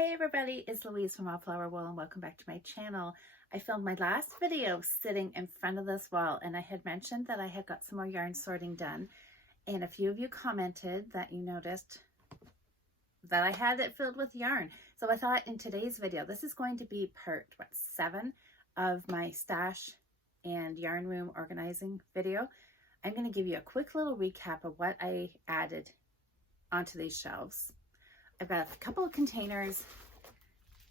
Hey everybody, it's Louise from Wildflower Wool and welcome back to my channel. I filmed my last video sitting in front of this wall and I had mentioned that I had got some more yarn sorting done, and a few of you commented that you noticed that I had it filled with yarn. So I thought in today's video, this is going to be part 7 of my stash and yarn room organizing video. I'm going to give you a quick little recap of what I added onto these shelves. I've got a couple of containers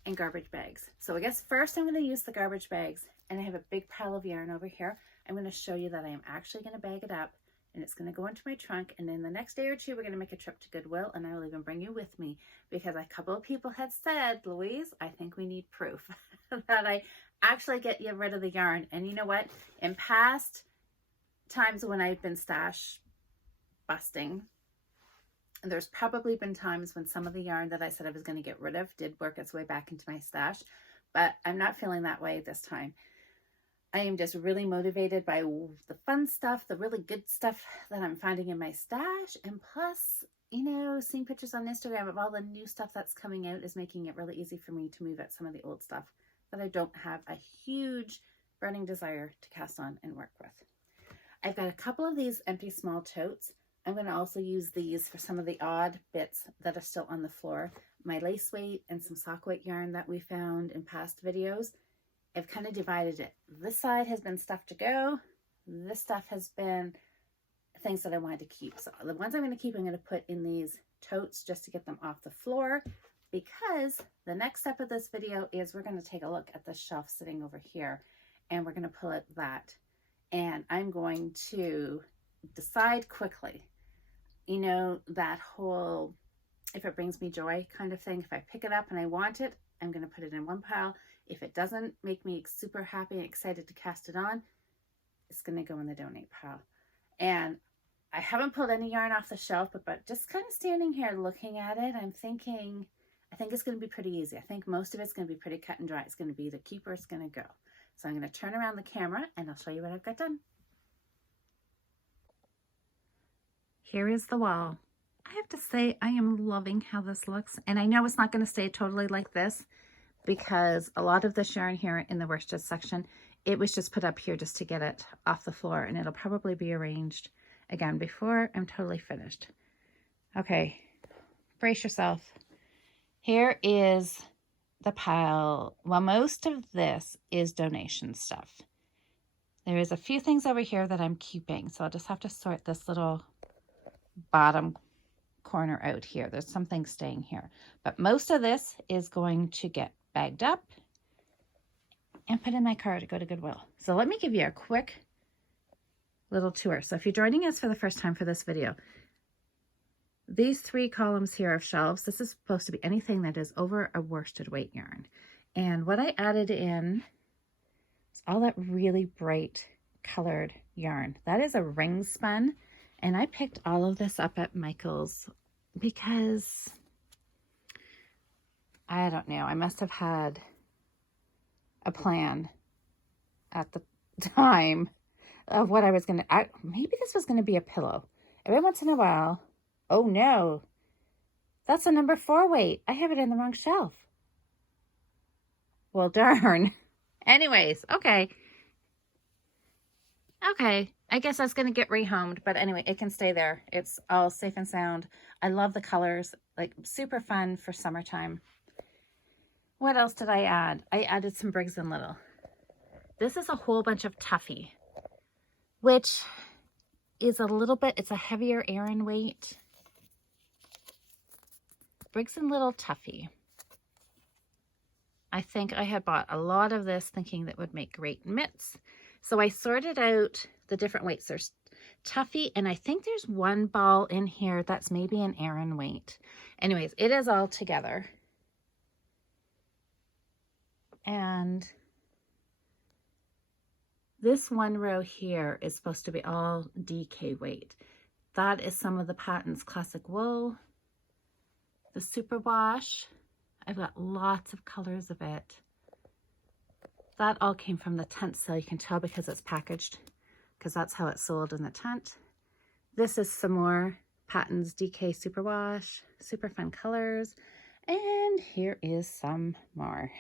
and garbage bags. So I guess first I'm going to use the garbage bags, and I have a big pile of yarn over here. I'm going to show you that I am actually going to bag it up and it's going to go into my trunk, and then the next day or two we're going to make a trip to Goodwill, and I will even bring you with me because a couple of people had said, Louise, I think we need proof that I actually get you rid of the yarn. And you know what? In past times when I've been stash busting, there's probably been times when some of the yarn that I said I was going to get rid of did work its way back into my stash, but I'm not feeling that way this time. I am just really motivated by the fun stuff, the really good stuff that I'm finding in my stash, and plus, you know, seeing pictures on Instagram of all the new stuff that's coming out is making it really easy for me to move out some of the old stuff that I don't have a huge burning desire to cast on and work with. I've got a couple of these empty small totes. I'm going to also use these for some of the odd bits that are still on the floor. My lace weight and some sock weight yarn that we found in past videos. I've kind of divided it. This side has been stuff to go. This stuff has been things that I wanted to keep. So the ones I'm going to keep, I'm going to put in these totes just to get them off the floor, because the next step of this video is we're going to take a look at the shelf sitting over here, and we're going to pull at that. And I'm going to decide quickly, you know, that whole if it brings me joy kind of thing. If I pick it up and I want it, I'm going to put it in one pile. If it doesn't make me super happy and excited to cast it on, it's going to go in the donate pile. And I haven't pulled any yarn off the shelf, but just kind of standing here looking at it, I'm thinking, I think it's going to be pretty easy. I think most of it's going to be pretty cut and dry. It's going to be the keeper, it's going to go. So I'm going to turn around the camera and I'll show you what I've got done. Here is the wall. I have to say I am loving how this looks, and I know it's not going to stay totally like this because a lot of this yarn here in the worsted section, it was just put up here just to get it off the floor, and it'll probably be arranged again before I'm totally finished. Okay, brace yourself. Here is the pile. Well, most of this is donation stuff. There is a few things over here that I'm keeping, so I'll just have to sort this little bottom corner out here. There's some things staying here, but most of this is going to get bagged up and put in my car to go to Goodwill. So let me give you a quick little tour. So if you're joining us for the first time for this video, these 3 columns here of shelves, this is supposed to be anything that is over a worsted weight yarn. And what I added in is all that really bright colored yarn. That is a ring spun. And I picked all of this up at Michael's because, I don't know, I must have had a plan at the time of what I was going to, maybe this was going to be a pillow. Every once in a while, oh no, that's a number 4 weight. I have it in the wrong shelf. Well, darn. Anyways, okay. I guess that's going to get rehomed, but anyway, it can stay there. It's all safe and sound. I love the colors, like super fun for summertime. What else did I add? I added some Briggs & Little. This is a whole bunch of Tuffy, which is a little bit, it's a heavier Aran weight. Briggs & Little Tuffy. I think I had bought a lot of this thinking that would make great mitts. So I sorted out the different weights. There's Tuffy, and I think there's one ball in here that's maybe an Aran weight. Anyways, it is all together. And this one row here is supposed to be all DK weight. That is some of the Patton's Classic Wool, the Superwash. I've got lots of colors of it. That all came from the tent sale. You can tell because it's packaged, because that's how it's sold in the tent. This is some more Patton's DK Superwash, super fun colors. And here is some more.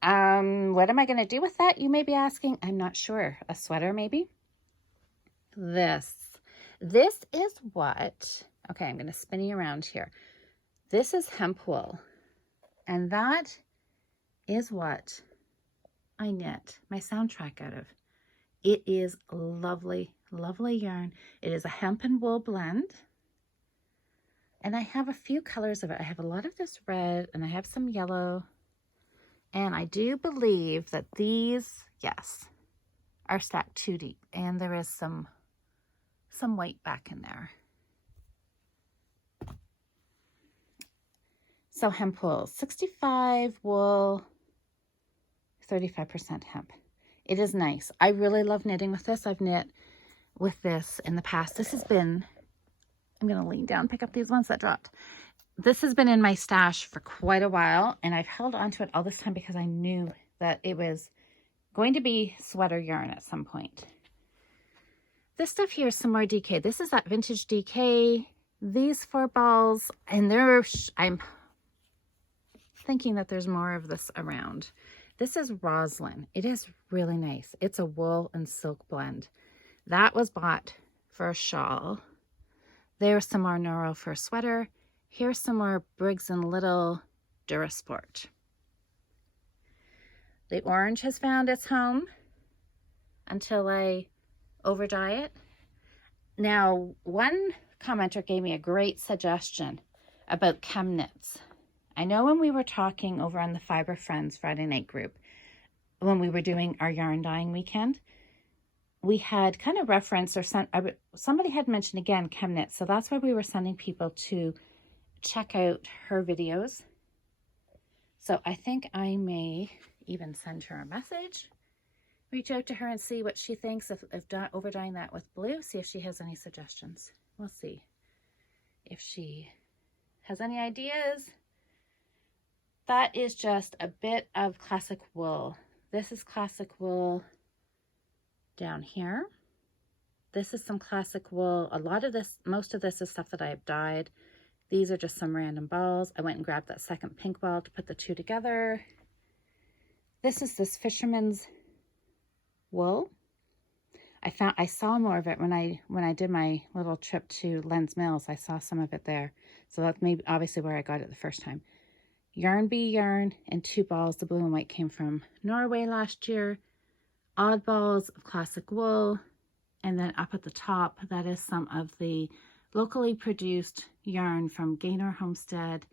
What am I going to do with that? You may be asking. I'm not sure. A sweater, maybe? This is what, okay, I'm going to spin you around here. This is hemp wool. And that is what I knit my soundtrack out of. It is lovely, lovely yarn. It is a hemp and wool blend. And I have a few colors of it. I have a lot of this red and I have some yellow. And I do believe that these, yes, are stacked too deep. And there is some white back in there. So hemp wool, 65 wool, 35% hemp. It is nice. I really love knitting with this. I've knit with this in the past. This has been, I'm going to lean down, pick up these ones that dropped. This has been in my stash for quite a while, and I've held on to it all this time because I knew that it was going to be sweater yarn at some point. This stuff here is some more DK. This is that vintage DK. These 4 balls, and I'm thinking that there's more of this around. This is roslyn. It is really nice. It's a wool and silk blend. That was bought for a shawl. There's some more Noro for a sweater. Here's some more Briggs & Little Durasport. The orange has found its home until I overdye it. Now, one commenter gave me a great suggestion about chem knits. I know when we were talking over on the Fiber Friends Friday night group, when we were doing our yarn dyeing weekend, we had kind of referenced or somebody had mentioned again chem knits. So that's why we were sending people to check out her videos. So I think I may even send her a message, reach out to her and see what she thinks of overdying that with blue, see if she has any suggestions. We'll see if she has any ideas. That is just a bit of classic wool. This is classic wool down here. This is some classic wool. A lot of this, most of this is stuff that I have dyed. These are just some random balls. I went and grabbed that second pink ball to put the two together. This is this fisherman's wool. I saw more of it when I did my little trip to Len's Mills. I saw some of it there. So that's maybe obviously where I got it the first time. Yarn Bee yarn and 2 balls. The blue and white came from Norway last year. Odd balls of classic wool. And then up at the top, that is some of the locally produced yarn from Gaynor Homestead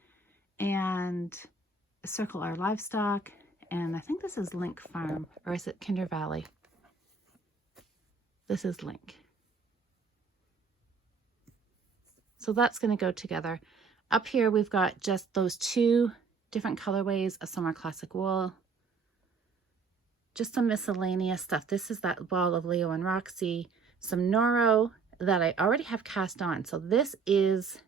and Circle Our Livestock. And I think this is Link Farm, or is it Kinder Valley? This is Link. So that's going to go together. Up here, we've got just those 2 different colorways of some more classic wool. Just some miscellaneous stuff. This is that ball of Leo and Roxy. Some Noro that I already have cast on. So this is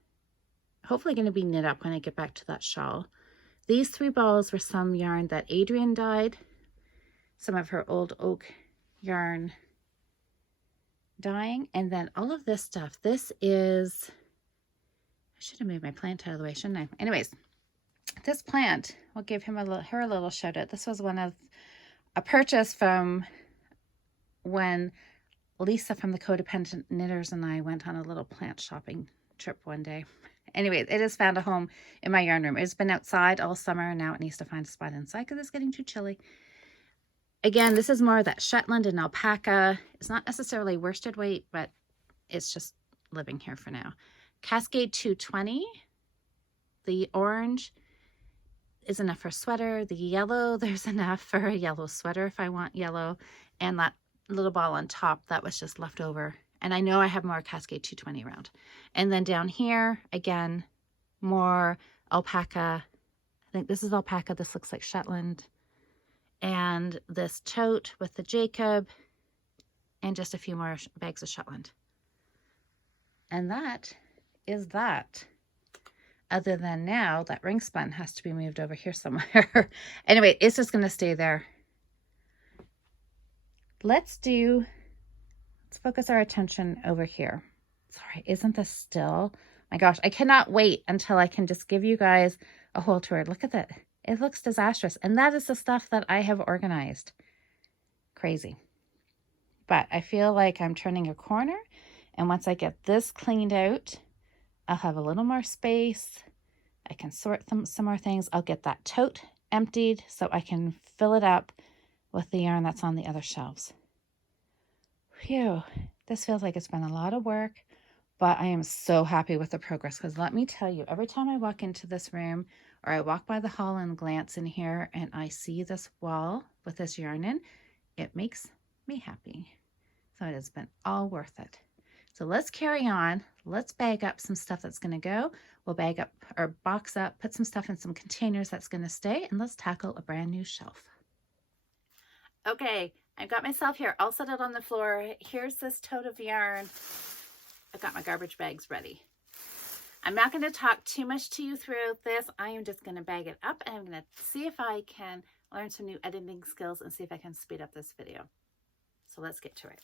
hopefully going to be knit up when I get back to that shawl. These 3 balls were some yarn that Adrienne dyed. Some of her old oak yarn dyeing. And then all of this stuff. This is, I should have moved my plant out of the way, shouldn't I? Anyways, this plant, we'll give her a little shout out. This was a purchase from when Lisa from the Codependent Knitters and I went on a little plant shopping trip one day. Anyway, it has found a home in my yarn room. It's been outside all summer, and now it needs to find a spot inside because it's getting too chilly. Again, this is more of that Shetland and alpaca. It's not necessarily worsted weight, but it's just living here for now. Cascade 220. The orange is enough for a sweater. The yellow, there's enough for a yellow sweater if I want yellow. And that little ball on top, that was just left over. And I know I have more Cascade 220 around. And then down here, again, more alpaca. I think this is alpaca. This looks like Shetland. And this tote with the Jacob. And just a few more bags of Shetland. And that is that. Other than now, that ring spun has to be moved over here somewhere. Anyway, it's just going to stay there. Let's focus our attention over here. Sorry, isn't this still My gosh, I cannot wait until I can just give you guys a whole tour. Look at that. It looks disastrous. And that is the stuff that I have organized. Crazy. But I feel like I'm turning a corner. And once I get this cleaned out, I'll have a little more space. I can sort some more things. I'll get that tote emptied so I can fill it up with the yarn that's on the other shelves. Phew. This feels like it's been a lot of work. But I am so happy with the progress, because let me tell you, every time I walk into this room or I walk by the hall and glance in here and I see this wall with this yarn in, it makes me happy. So it has been all worth it. So let's carry on. Let's bag up some stuff that's going to go. We'll bag up or box up, put some stuff in some containers that's going to stay, and let's tackle a brand new shelf. Okay, I've got myself here all set out on the floor. Here's this tote of yarn. I've got my garbage bags ready. I'm not going to talk too much to you through this. I am just going to bag it up, and I'm going to see if I can learn some new editing skills and see if I can speed up this video. So let's get to it.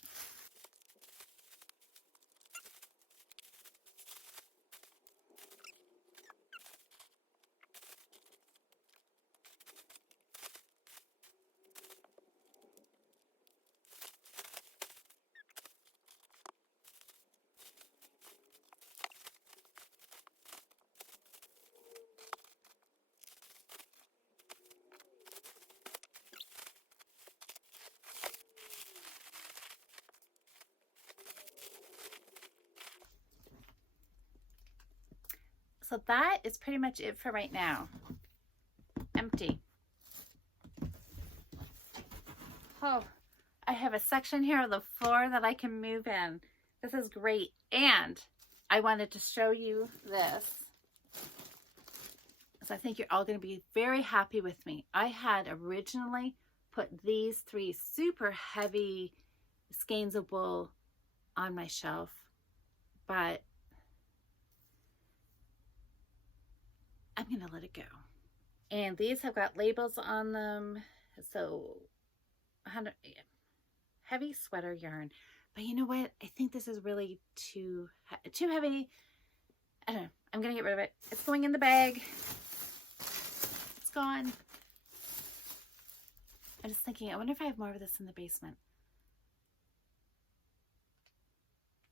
So that is pretty much it for right now. Empty. Oh, I have a section here of the floor that I can move in. This is great. And I wanted to show you this, so I think you're all going to be very happy with me. I had originally put these 3 super heavy skeins of wool on my shelf, but I'm going to let it go. And these have got labels on them. So 100 heavy sweater yarn. But you know what? I think this is really too heavy. I don't know. I'm going to get rid of it. It's going in the bag. It's gone. I'm just thinking, I wonder if I have more of this in the basement.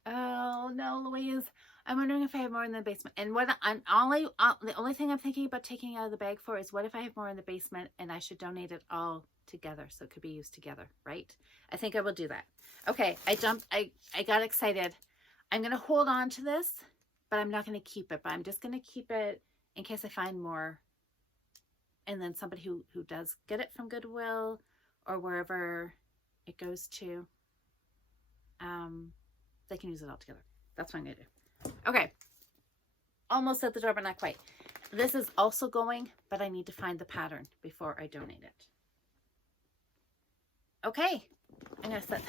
Oh no, Louise. I'm wondering if I have more in the basement. And what the only thing I'm thinking about taking out of the bag for is, what if I have more in the basement and I should donate it all together so it could be used together, right? I think I will do that. Okay, I got excited. I'm going to hold on to this, but I'm not going to keep it. But I'm just going to keep it in case I find more. And then somebody who does get it from Goodwill or wherever it goes to, they can use it all together. That's what I'm going to do. Okay, almost at the door, but not quite. This is also going, but I need to find the pattern before I donate it. Okay, I'm going to set.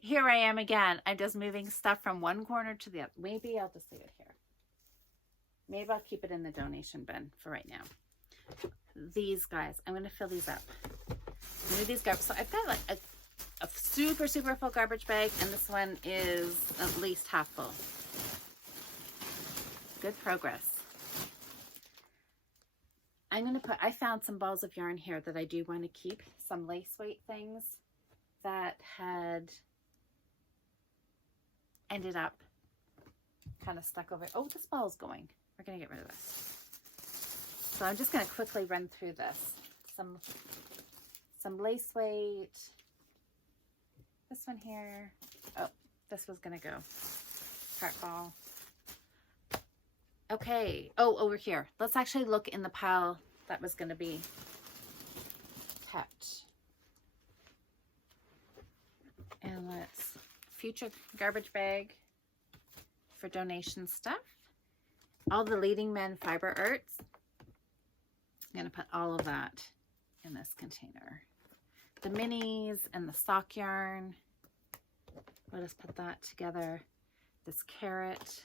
Here I am again. I'm just moving stuff from one corner to the other. Maybe I'll just leave it here. Maybe I'll keep it in the donation bin for right now. These guys, I'm going to fill these up. Move these garbage. So I've got like a super full garbage bag, and this one is at least half full. Good progress. I found some balls of yarn here that I do want to keep, some lace weight things that had ended up kind of stuck over. Oh, this ball's going. We're going to get rid of this. So I'm just going to quickly run through this. Some lace weight. This one here. Oh, this was going to go. Heart ball. Okay. Oh, over here. Let's actually look in the pile that was going to be kept. And let's future garbage bag for donation stuff. All the Leading Men fiber arts. I'm going to put all of that in this container. The minis and the sock yarn. Let us put that together. This carrot.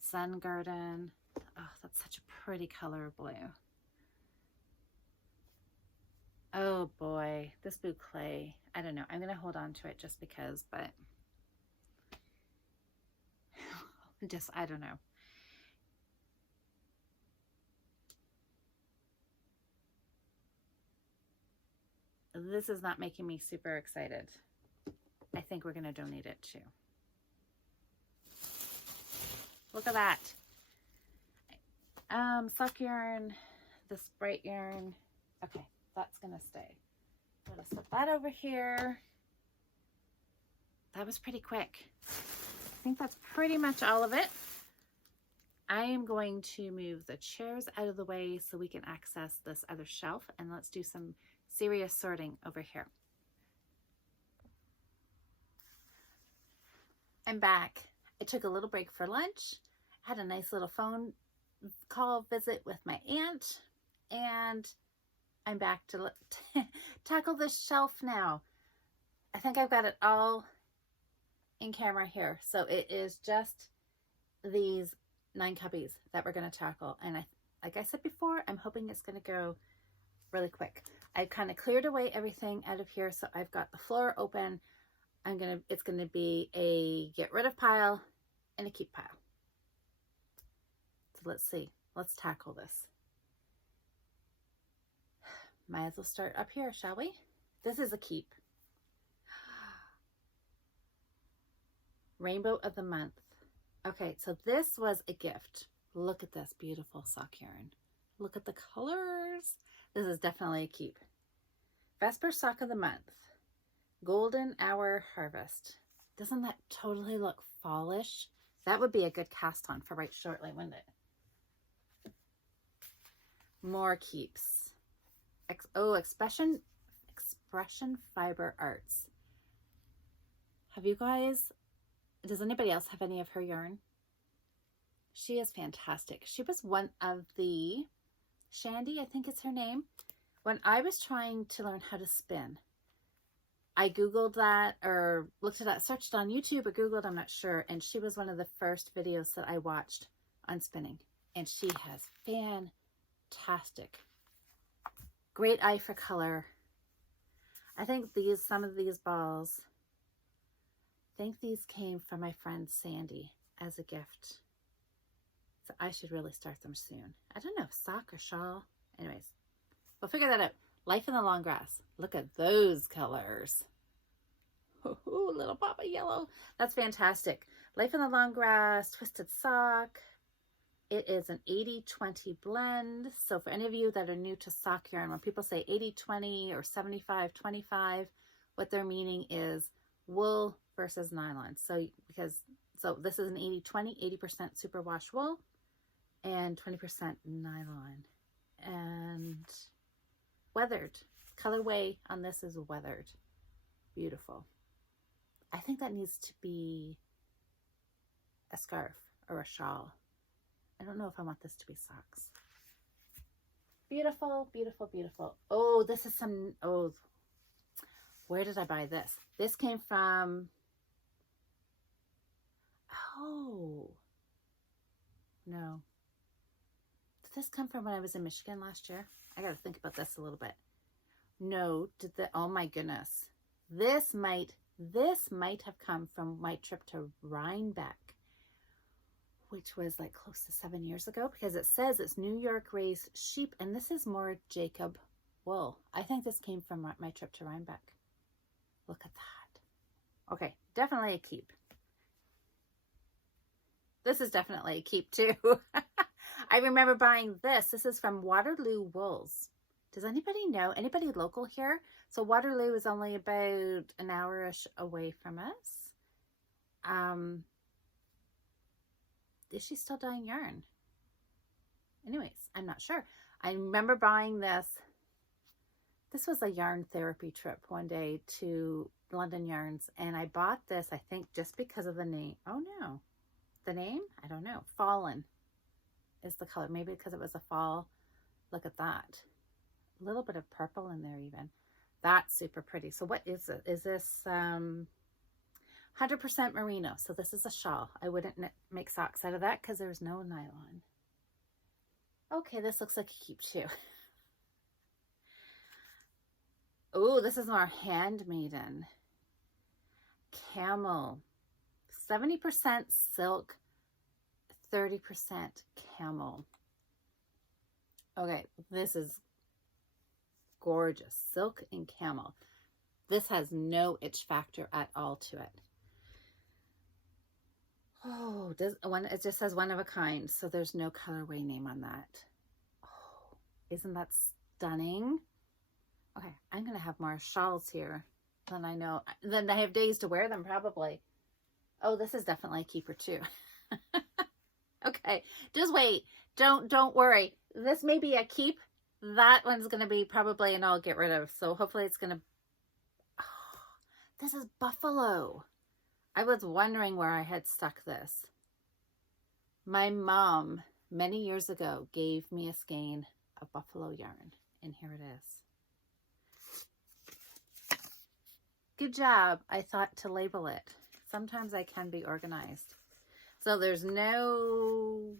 Sun Garden. Oh, that's such a pretty color of blue. Oh boy, this boucle. I don't know. I'm going to hold on to it just because, but Just, I don't know. This is not making me super excited. I think we're going to donate it too. Look at that. Sock yarn, this bright yarn. Okay, that's going to stay. I'm going to put that over here. That was pretty quick. I think that's pretty much all of it. I am going to move the chairs out of the way so we can access this other shelf, and let's do some serious sorting over here. I'm back. I took a little break for lunch, had a nice little phone call visit with my aunt, and I'm back to tackle this shelf now. I think I've got it all in camera here. So it is just these 9 cubbies that we're going to tackle. And like I said before, I'm hoping it's going to go really quick. I kind of cleared away everything out of here. So I've got the floor open. It's going to be a get rid of pile and a keep pile. So let's see. Let's tackle this. Might as well start up here, shall we? This is a keep. Rainbow of the month. Okay, so this was a gift. Look at this beautiful sock yarn. Look at the colors. This is definitely a keep. Vesper sock of the month. Golden hour harvest. Doesn't that totally look fallish? That would be a good cast on for right shortly, wouldn't it? More keeps. Expression fiber arts. Have you guys, does anybody else have any of her yarn? She is fantastic. She was one of the, Shandy, I think it's her name. When I was trying to learn how to spin, I Googled that, or looked at that, searched on YouTube or Googled, I'm not sure. And she was one of the first videos that I watched on spinning. And she has fantastic, great eye for color. I think some of these balls, I think these came from my friend Sandy as a gift. So I should really start them soon. I don't know, sock or shawl. Anyways, we'll figure that out. Life in the long grass. Look at those colors. Ooh, little pop of yellow. That's fantastic. Life in the long grass, twisted sock. It is an 80-20 blend. So for any of you that are new to sock yarn, when people say 80-20 or 75-25, what they're meaning is wool versus nylon. So this is an 80-20, 80% superwash wool and 20% nylon. And weathered. Colorway on this is weathered. Beautiful. I think that needs to be a scarf or a shawl. I don't know if I want this to be socks. Beautiful, beautiful, beautiful. Oh, this is some, oh, where did I buy this? This came from, oh, no. Did this come from when I was in Michigan last year? I got to think about this a little bit. No, oh my goodness. This might have come from my trip to Rhinebeck, which was like close to 7 years ago, because it says it's New York raised sheep, and this is more Jacob wool. I think this came from my trip to Rhinebeck. Look at that. Okay, definitely a keep. This is definitely a keep too. I remember buying this. This is from Waterloo Wools. Does anybody know? Anybody local here? So Waterloo is only about an hour-ish away from us. Is she still dyeing yarn? Anyways, I'm not sure. I remember buying this. This was a yarn therapy trip one day to London Yarns, and I bought this, I think, just because of the name. Oh no, the name? I don't know. Fallen is the color. Maybe because it was a fall. Look at that. A little bit of purple in there even. That's super pretty. So what is it? Is this 100% merino? So this is a shawl. I wouldn't make socks out of that because there's no nylon. Okay, this looks like a keep too. Oh, this is more handmaiden. Camel. 70% silk, 30% camel. Okay, this is gorgeous. Silk and camel. This has no itch factor at all to it. Oh, it just says one of a kind, so there's no colorway name on that. Oh, isn't that stunning? Okay, I'm going to have more shawls here than I know. Then I have days to wear them probably. Oh, this is definitely a keeper too. Okay, just wait. Don't worry. This may be a keep. That one's going to be probably an I'll get rid of. So hopefully it's going to... Oh, this is buffalo. I was wondering where I had stuck this. My mom, many years ago, gave me a skein of buffalo yarn. And here it is. Good job, I thought, to label it. Sometimes I can be organized. So there's no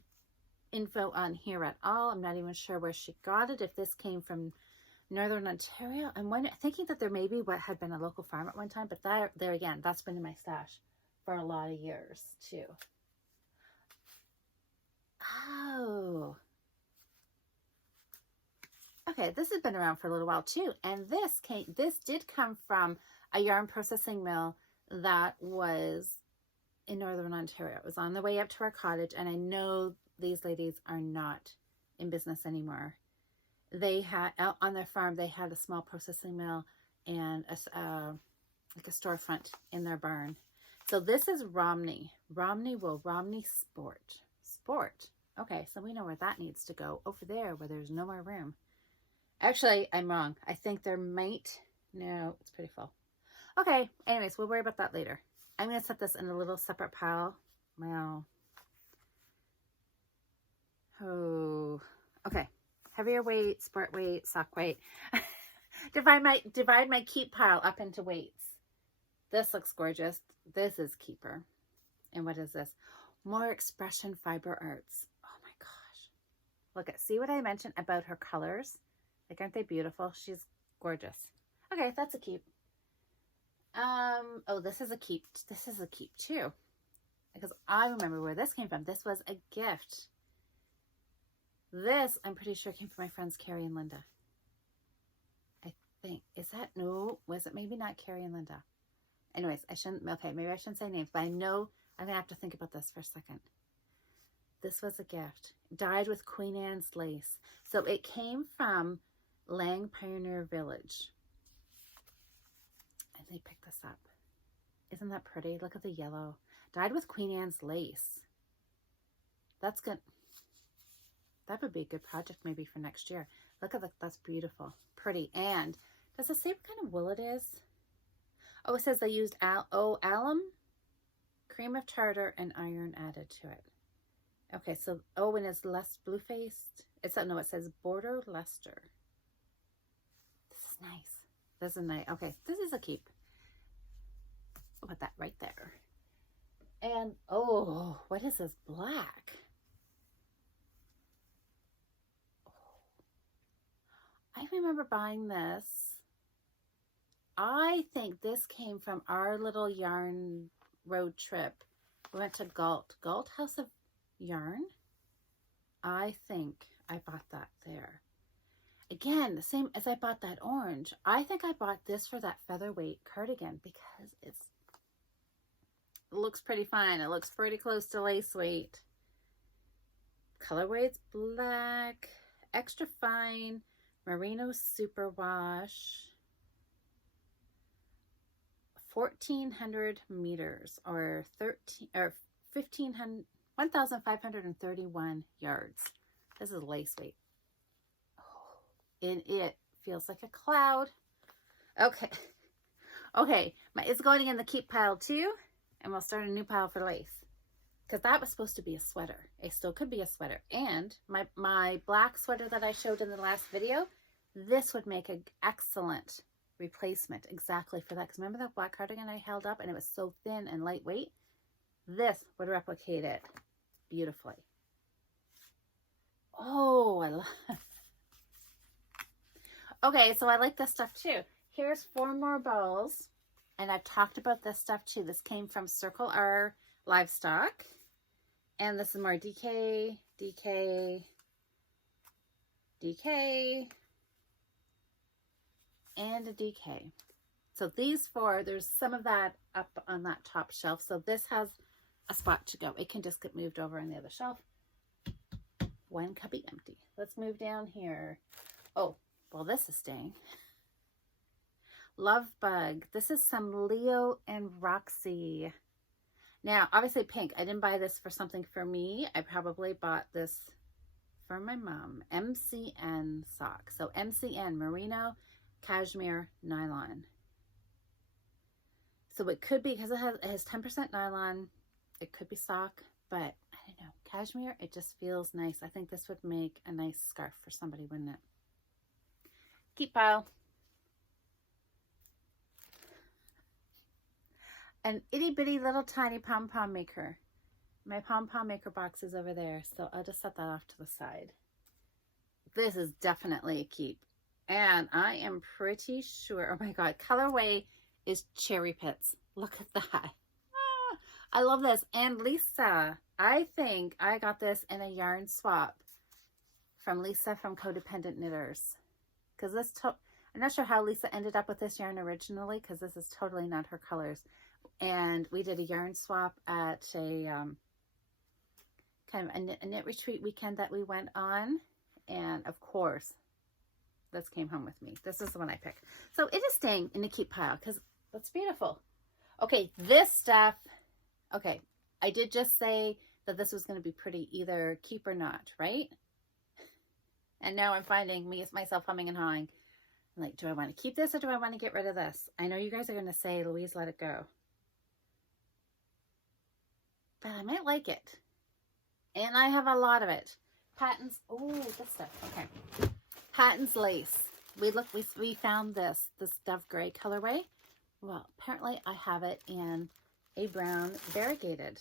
info on here at all. I'm not even sure where she got it. If this came from Northern Ontario. I'm thinking that there maybe what had been a local farm at one time, but there again, that's been in my stash for a lot of years too. Oh. Okay, this has been around for a little while too. And this did come from a yarn processing mill that was in Northern Ontario. It was on the way up to our cottage, and I know these ladies are not in business anymore. They had, out on their farm, they had a small processing mill and like a storefront in their barn. So this is Romney Wool, Romney Sport. Okay, so we know where that needs to go, over there where there's no more room. Actually, I'm wrong. I think there might, no, it's pretty full. Okay, anyways, we'll worry about that later. I'm going to set this in a little separate pile. Wow. Oh, okay. Heavier weight, sport weight, sock weight. divide my keep pile up into weights. This looks gorgeous. This is keeper. And what is this? More Expression Fiber Arts. Oh my gosh. Look at, see what I mentioned about her colors? Like, aren't they beautiful? She's gorgeous. Okay, that's a keep. Oh, this is a keep. This is a keep too. Because I remember where this came from. This was a gift. This, I'm pretty sure, came from my friends Carrie and Linda. I think. Is that? No. Was it maybe not Carrie and Linda? Anyways, I shouldn't. Okay, maybe I shouldn't say names, but I know I'm going to have to think about this for a second. This was a gift. Dyed with Queen Anne's lace. So it came from Lang Pioneer Village. And they picked this up. Isn't that pretty? Look at the yellow. Dyed with Queen Anne's lace. That's good. That would be a good project maybe for next year. Look at that. That's beautiful. Pretty. And does it say what kind of wool it is? Oh, it says they used alum, cream of tartar, and iron added to it. Okay, so, oh, and it's less blue-faced. No, it says Border Leicester. This is nice. This is nice. Okay, this is a keep. I'll put that right there. And, oh, what is this black? I remember buying this. I think this came from our little yarn road trip. We went to Galt House of Yarn. I think I bought that there. Again, the same as I bought that orange. I think I bought this for that featherweight cardigan because it looks pretty fine. It looks pretty close to lace weight. Colorway, it's black, extra fine, merino superwash, 1,400 meters or 1,531 yards. This is lace weight. Oh, and it feels like a cloud. Okay. Okay. It's going in the keep pile too. And we'll start a new pile for lace. Because that was supposed to be a sweater. It still could be a sweater. And my black sweater that I showed in the last video, this would make an excellent replacement exactly for that. Because remember that black cardigan I held up and it was so thin and lightweight? This would replicate it beautifully. Oh, I love it. Okay, so I like this stuff too. Here's 4 more balls. And I've talked about this stuff too. This came from Circle R Livestock. And this is more DK, DK, DK, and a DK. So these four, there's some of that up on that top shelf. So this has a spot to go. It can just get moved over on the other shelf. One cubby empty. Let's move down here. Oh, well, this is staying. Love Bug. This is some Leo and Roxy. Now, obviously pink. I didn't buy this for something for me. I probably bought this for my mom. MCN sock. So MCN, merino, cashmere, nylon. So it could be, because it has 10% nylon, it could be sock, but I don't know. Cashmere, it just feels nice. I think this would make a nice scarf for somebody, wouldn't it? Keep pile. An itty bitty little tiny pom-pom maker. My pom-pom maker box is over there, so I'll just set that off to the side. This is definitely a keep. And I am pretty sure, oh my God, colorway is Cherry Pits. Look at that. Ah, I love this. And Lisa, I think I got this in a yarn swap from Lisa from Codependent Knitters. Because this, I'm not sure how Lisa ended up with this yarn originally, because this is totally not her colors. And we did a yarn swap at a kind of a knit retreat weekend that we went on. And of course, this came home with me. This is the one I picked. So it is staying in the keep pile because that's beautiful. Okay, this stuff. Okay, I did just say that this was going to be pretty, either keep or not, right? And now I'm finding myself humming and hawing. I'm like, do I want to keep this or do I want to get rid of this? I know you guys are going to say, Louise, let it go. But I might like it. And I have a lot of it. Patton's, oh, this stuff, okay. Patton's lace. We found this dove gray colorway. Well, apparently I have it in a brown variegated.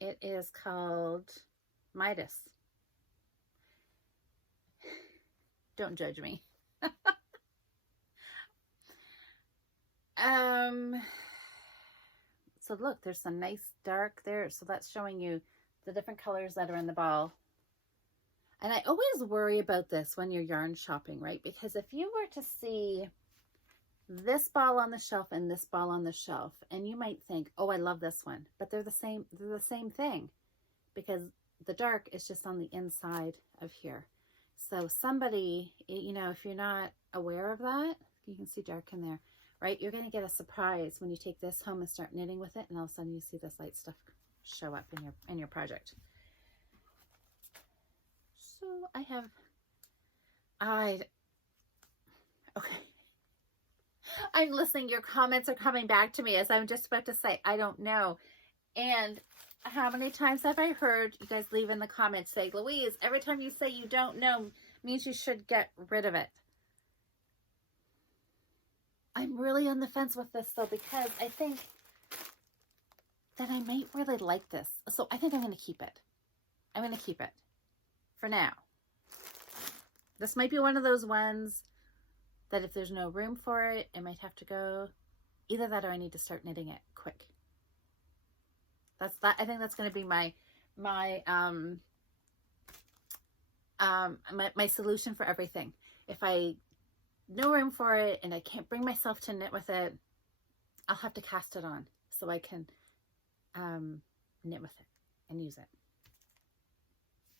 It is called Midas. Don't judge me. So look, there's some nice dark there. So that's showing you the different colors that are in the ball. And I always worry about this when you're yarn shopping, right? Because if you were to see this ball on the shelf and this ball on the shelf, and you might think, oh, I love this one, but they're the same thing, because the dark is just on the inside of here. So somebody, you know, if you're not aware of that, you can see dark in there, right? You're going to get a surprise when you take this home and start knitting with it, and all of a sudden you see this light stuff show up in your project. So okay. I'm listening. Your comments are coming back to me as I'm just about to say, I don't know. And how many times have I heard you guys leave in the comments say, Louise, every time you say you don't know means you should get rid of it. I'm really on the fence with this though, because I think that I might really like this. So I think I'm going to keep it. I'm going to keep it for now. This might be one of those ones that if there's no room for it, it might have to go. Either that or I need to start knitting it quick. That's that. I think that's going to be my solution for everything. If I no room for it and I can't bring myself to knit with it, I'll have to cast it on so I can knit with it and use it.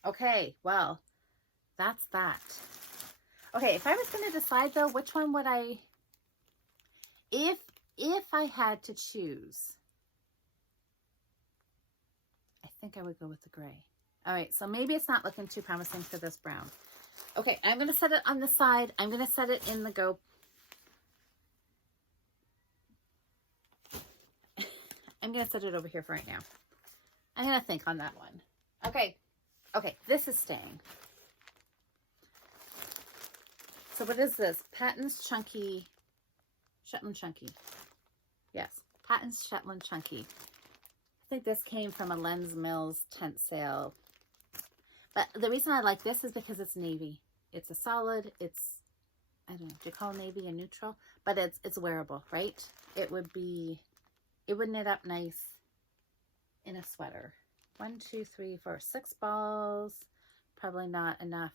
Okay, well, that's that. Okay, if I was going to decide though, which one would I, if I had to choose, I think I would go with the gray. All right, so maybe it's not looking too promising for this brown. Okay, I'm going to set it on the side. I'm going to set it in the go. I'm going to set it over here for right now. I'm going to think on that one. Okay, this is staying. So what is this? Patton's Chunky, Shetland Chunky. Yes, Patton's Shetland Chunky. I think this came from a Lens Mills tent sale. But the reason I like this is because it's navy. It's a solid, it's, I don't know, do you call navy a neutral? But it's wearable, right? It would knit up nice in a sweater. 1, 2, 3, 4, 6 balls. Probably not enough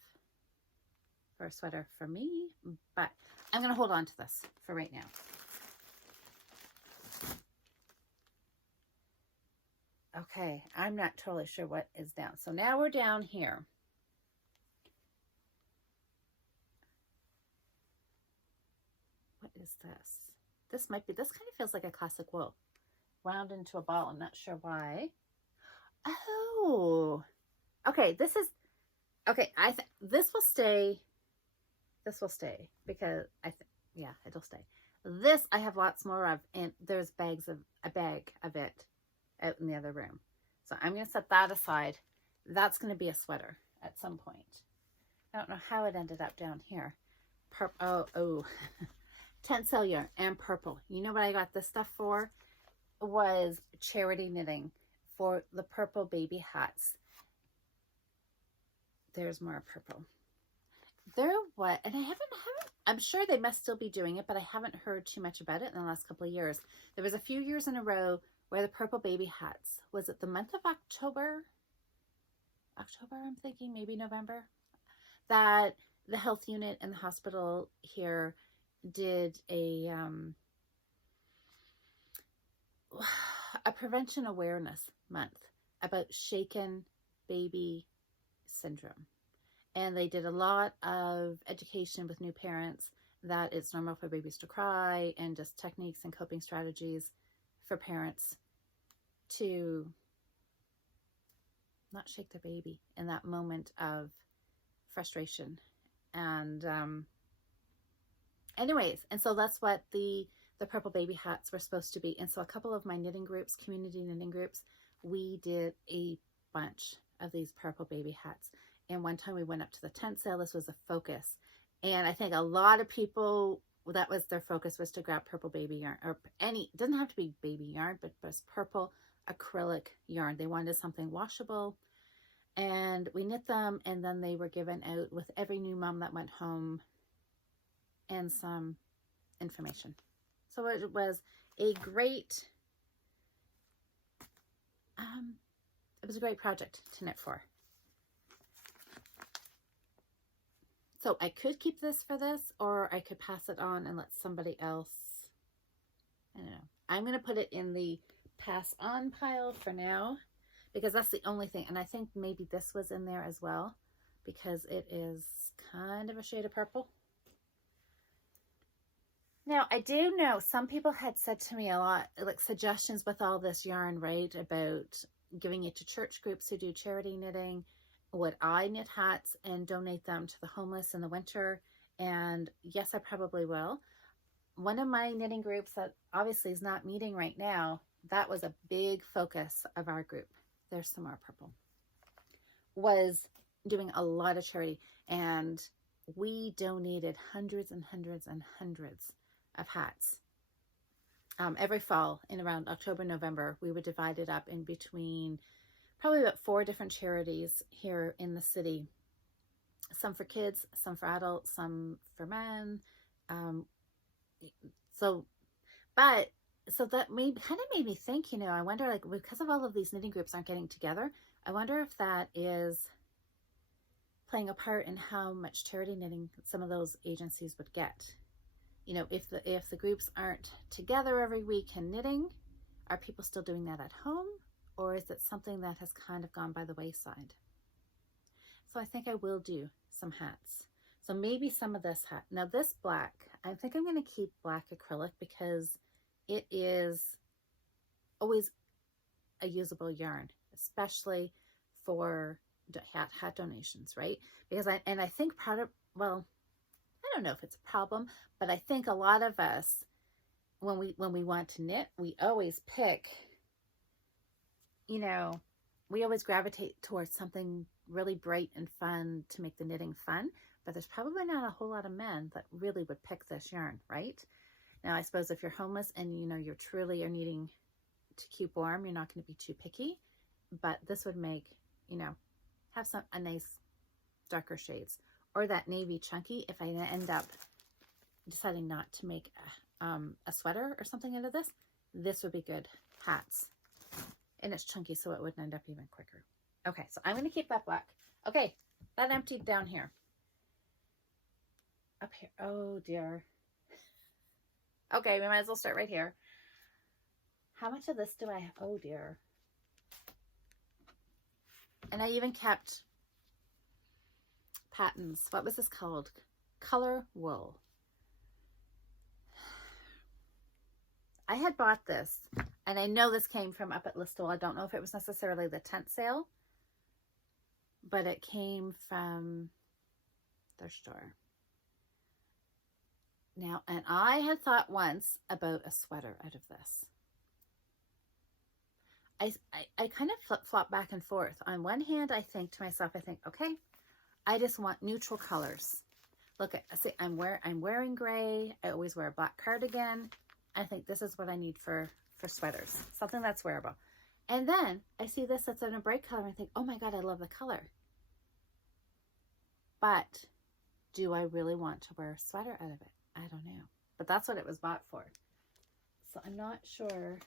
for a sweater for me, but I'm going to hold on to this for right now. Okay, I'm not totally sure what is down. So now we're down here. What is this? This kind of feels like a classic wool. Wound into a ball. I'm not sure why. Oh, okay. This will stay. This will stay because yeah, it'll stay. This I have lots more of, and there's a bag of it out in the other room. So I'm going to set that aside. That's going to be a sweater at some point. I don't know how it ended up down here. Tencel yarn and purple. You know what I got this stuff for? Was charity knitting for the purple baby hats. There's more purple. And I'm sure they must still be doing it, but I haven't heard too much about it in the last couple of years. There was a few years in a row where the purple baby hats, was it the month of October, I'm thinking, maybe November, that the health unit in the hospital here did a prevention awareness month about shaken baby syndrome. And they did a lot of education with new parents that it's normal for babies to cry, and just techniques and coping strategies for parents to not shake their baby in that moment of frustration. And anyways, and so that's what the purple baby hats were supposed to be. And so a couple of my knitting groups, community knitting groups, we did a bunch of these purple baby hats. And one time we went up to the tent sale. This was a focus. And I think a lot of people, that was their focus, was to grab purple baby yarn, or it doesn't have to be baby yarn, but just purple acrylic yarn. They wanted something washable. And we knit them, and then they were given out with every new mom that went home and some information. So it was a great, project to knit for. So I could keep this for this, or I could pass it on and let somebody else, I don't know. I'm going to put it in the pass on pile for now, because that's the only thing. And I think maybe this was in there as well, because it is kind of a shade of purple. Now, I do know some people had said to me a lot, like suggestions with all this yarn, right, about giving it to church groups who do charity knitting. Would I knit hats and donate them to the homeless in the winter? And yes, I probably will. One of my knitting groups that obviously is not meeting right now, that was a big focus of our group. There's some more purple. Was doing a lot of charity, and we donated hundreds and hundreds and hundreds of hats. Every fall in around October, November, we would divide it up in between probably about 4 different charities here in the city. Some for kids, some for adults, some for men. So that kind of made me think, I wonder, like, because of all of these knitting groups aren't getting together, I wonder if that is playing a part in how much charity knitting some of those agencies would get. If the groups aren't together every week and knitting, are people still doing that at home? Or is it something that has kind of gone by the wayside? So I think I will do some hats. So maybe some of this hat. Now this black, I think I'm going to keep black acrylic because it is always a usable yarn, especially for hat donations, right? Because I think I don't know if it's a problem, but I think a lot of us, when we want to knit, we always pick, we always gravitate towards something really bright and fun to make the knitting fun, but there's probably not a whole lot of men that really would pick this yarn, right? Now, I suppose if you're homeless and, you're truly are needing to keep warm, you're not going to be too picky, but this would make, have a nice darker shades, or that navy chunky. If I end up deciding not to make a sweater or something out of this would be good hats And it's chunky, so it would end up even quicker. Okay, so I'm going to keep that black. Okay, that emptied down here. Up here. Oh, dear. Okay, we might as well start right here. How much of this do I have? Oh, dear. And I even kept patterns. What was this called? Color wool. I had bought this, and I know this came from up at Listowel. I don't know if it was necessarily the tent sale, but it came from their store. Now, and I had thought once about a sweater out of this. I kind of flip-flop back and forth. On one hand, I think to myself, okay, I just want neutral colors. Look, see, I'm wearing gray. I always wear a black cardigan. I think this is what I need for sweaters. Something that's wearable. And then I see this that's in a bright color and I think, oh my God, I love the color. But do I really want to wear a sweater out of it? I don't know. But that's what it was bought for. So I'm not sure.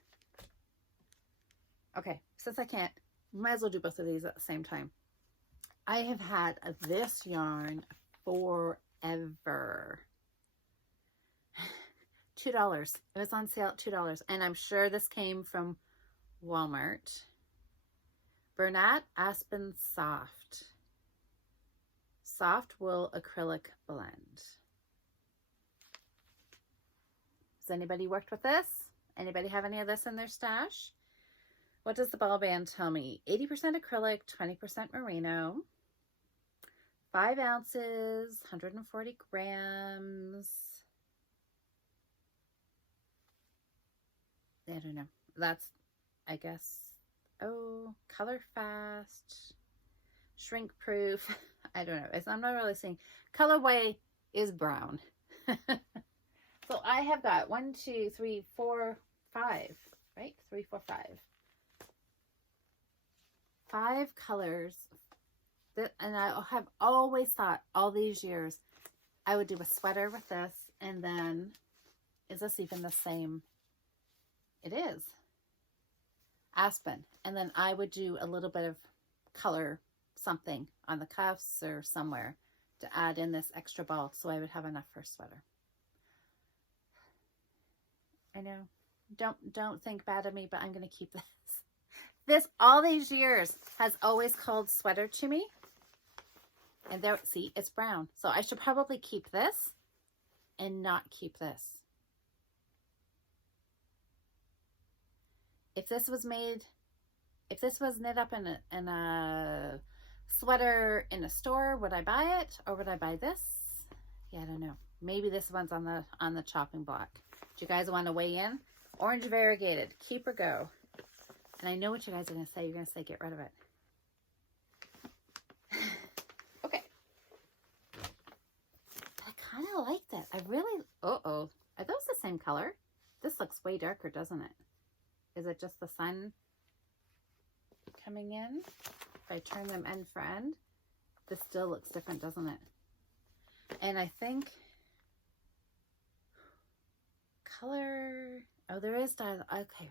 Okay, since I can't, might as well do both of these at the same time. I have had this yarn forever. $2. It was on sale at $2. And I'm sure this came from Walmart. Bernat Aspen Soft. Soft wool acrylic blend. Has anybody worked with this? Anybody have any of this in their stash? What does the ball band tell me? 80% acrylic, 20% merino. 5 ounces, 140 grams. I don't know. That's, I guess, oh, color fast, shrink proof. I don't know. I'm not really seeing. Colorway is brown. So I have got 1, 2, 3, 4, 5, right? 3, 4, 5. 5 colors. And I have always thought all these years I would do a sweater with this. And then, is this even the same? It is. Aspen. And then I would do a little bit of color something on the cuffs or somewhere to add in this extra ball so I would have enough for a sweater. I know. Don't think bad of me, but I'm going to keep this. This, all these years, has always called sweater to me. And there, see, it's brown. So I should probably keep this and not keep this. If this was made, if this was knit up in a sweater in a store, would I buy it or would I buy this? Yeah, I don't know. Maybe this one's on the chopping block. Do you guys want to weigh in? Orange variegated, keep or go. And I know what you guys are going to say. You're going to say, get rid of it. Okay. I kind of like that. I really, uh-oh. Are those the same color? This looks way darker, doesn't it? Is it just the sun coming in? If I turn them end for end, this still looks different, doesn't it? And I think color, oh, there is dye. Okay.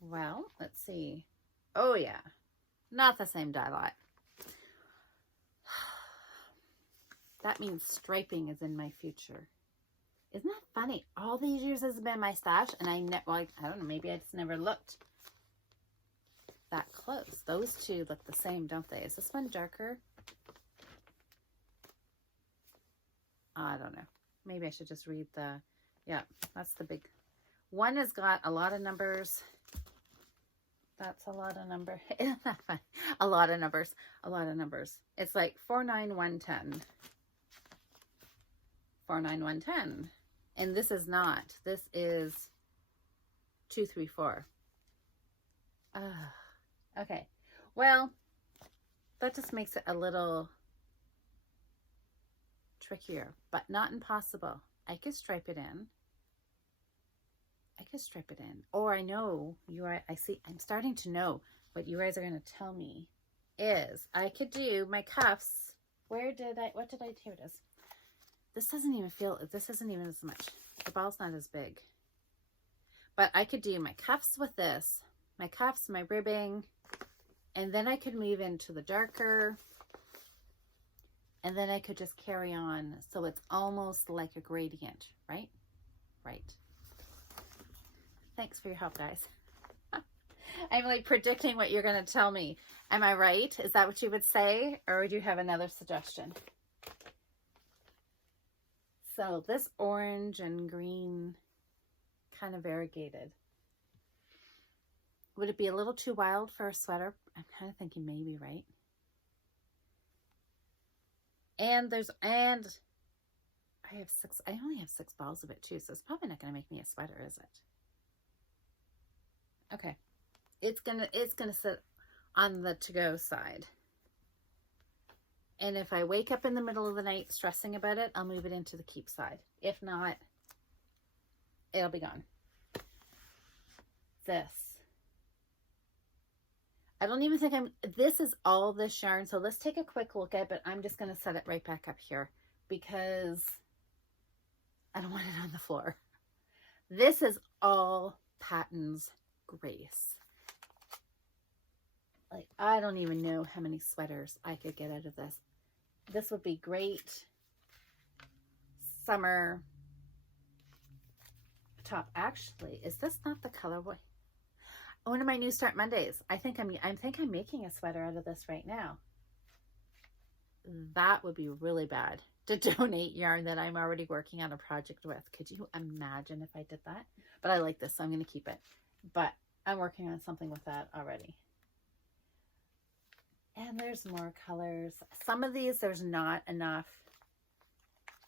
Well, let's see. Oh, yeah. Not the same dye lot. That means striping is in my future. Isn't that funny? All these years has been my stash, and I don't know, maybe I just never looked that close. Those two look the same, don't they? Is this one darker? I don't know. Maybe I should just read the, yeah, that's the big. One has got a lot of numbers. That's a lot of number. Isn't that fun? A lot of numbers. A lot of numbers. It's like 49110. 49110. And this is not. This is 234. Okay. Well, that just makes it a little trickier, but not impossible. I could stripe it in. Or I know I see, I'm starting to know what you guys are going to tell me is I could do my cuffs. What did I do? Here it is. This isn't even as much. The ball's not as big. But I could do my cuffs with this, my cuffs, my ribbing, and then I could move into the darker, and then I could just carry on. So it's almost like a gradient, right? Right. Thanks for your help, guys. I'm like predicting what you're going to tell me. Am I right? Is that what you would say? Or would you have another suggestion? So this orange and green, kind of variegated. Would it be a little too wild for a sweater? I'm kind of thinking maybe, right? And I only have 6 balls of it too, so it's probably not going to make me a sweater, is it? Okay. It's gonna sit on the to-go side. And if I wake up in the middle of the night stressing about it, I'll move it into the keep side. If not, it'll be gone. This. I don't even think this is all this yarn. So let's take a quick look at it, but I'm just going to set it right back up here because I don't want it on the floor. This is all Patton's Grace. Like, I don't even know how many sweaters I could get out of this. This would be great summer top. Actually, is this not the colorway? One of my new Start Mondays. I think I'm making a sweater out of this right now. That would be really bad to donate yarn that I'm already working on a project with. Could you imagine if I did that? But I like this, so I'm going to keep it. But I'm working on something with that already. And there's more colors. Some of these, there's not enough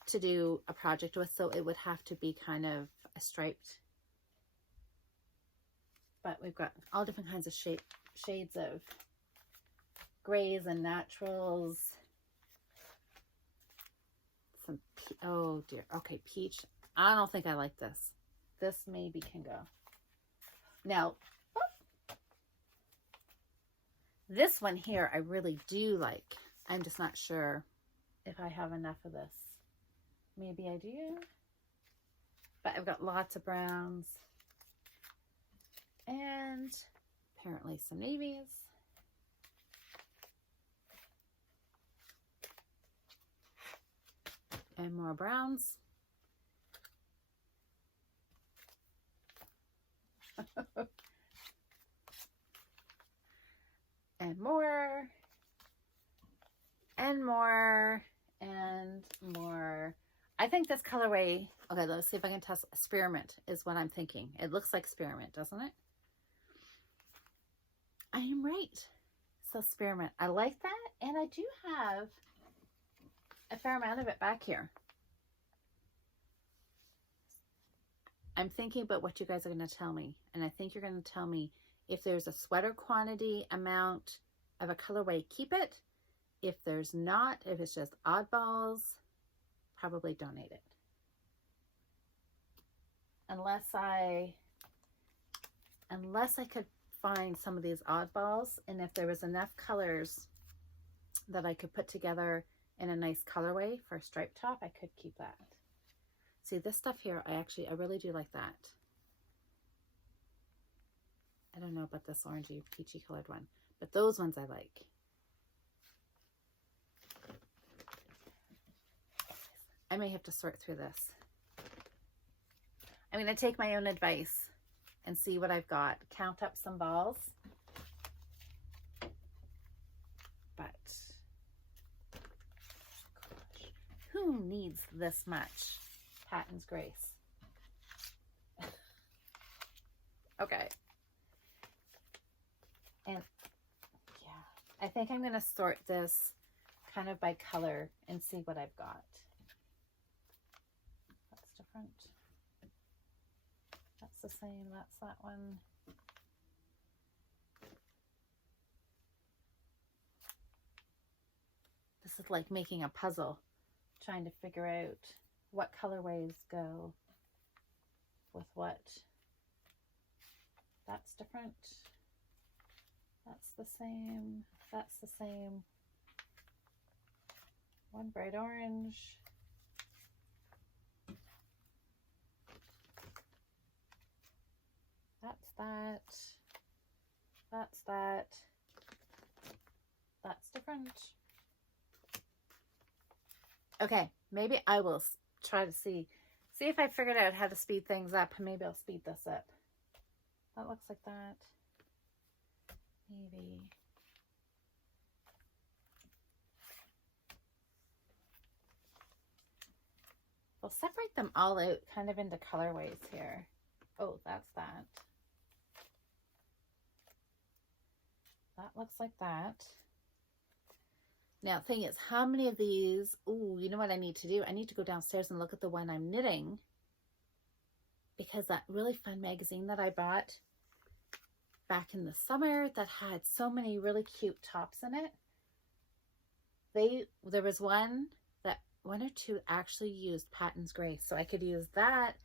to do a project with, so it would have to be kind of a striped. But we've got all different kinds of shades of grays and naturals. Some, oh dear, okay, peach. I don't think I like this. This maybe can go. Now, this one here I really do like. I'm just not sure if I have enough of this. Maybe I do. But I've got lots of browns. And apparently some navies. And more browns. And more. And more. And more. I think this colorway, okay, let's see if I can test. Spearmint is what I'm thinking. It looks like spearmint, doesn't it? I am right. So spearmint. I like that. And I do have a fair amount of it back here. I'm thinking about what you guys are going to tell me. And I think you're going to tell me if there's a sweater quantity amount of a colorway, keep it. If there's not, if it's just oddballs, probably donate it. Unless I could find some of these oddballs, and if there was enough colors that I could put together in a nice colorway for a striped top, I could keep that. See, this stuff here, I really do like that. I don't know about this orangey, peachy colored one, but those ones I like. I may have to sort through this. I'm going to take my own advice and see what I've got. Count up some balls. But, gosh, who needs this much Patton's Grace? Okay. And, yeah, I think I'm going to sort this kind of by color and see what I've got. That's different. That's the same. That's that one. This is like making a puzzle, trying to figure out what colorways go with what. That's different. That's the same. That's the same. One bright orange. Okay, maybe I will try to see if I figured out how to speed things up. Maybe I'll speed this up. That looks like that. Maybe. We'll separate them all out kind of into colorways here. Oh, that's that. That looks like that. Now, the thing is, how many of these, ooh, you know what I need to do? I need to go downstairs and look at the one I'm knitting, because that really fun magazine that I bought back in the summer that had so many really cute tops in it, there was one or two actually used Patton's Gray, so I could use that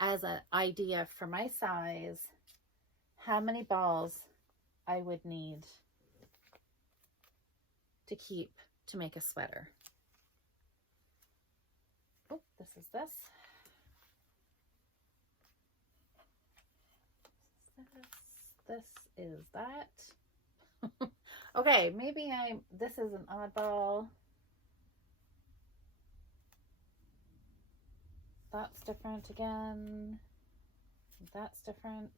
as an idea for my size, how many balls I would need to keep to make a sweater. Oh, this is this. This is that. Okay, maybe this is an oddball. That's different again. That's different.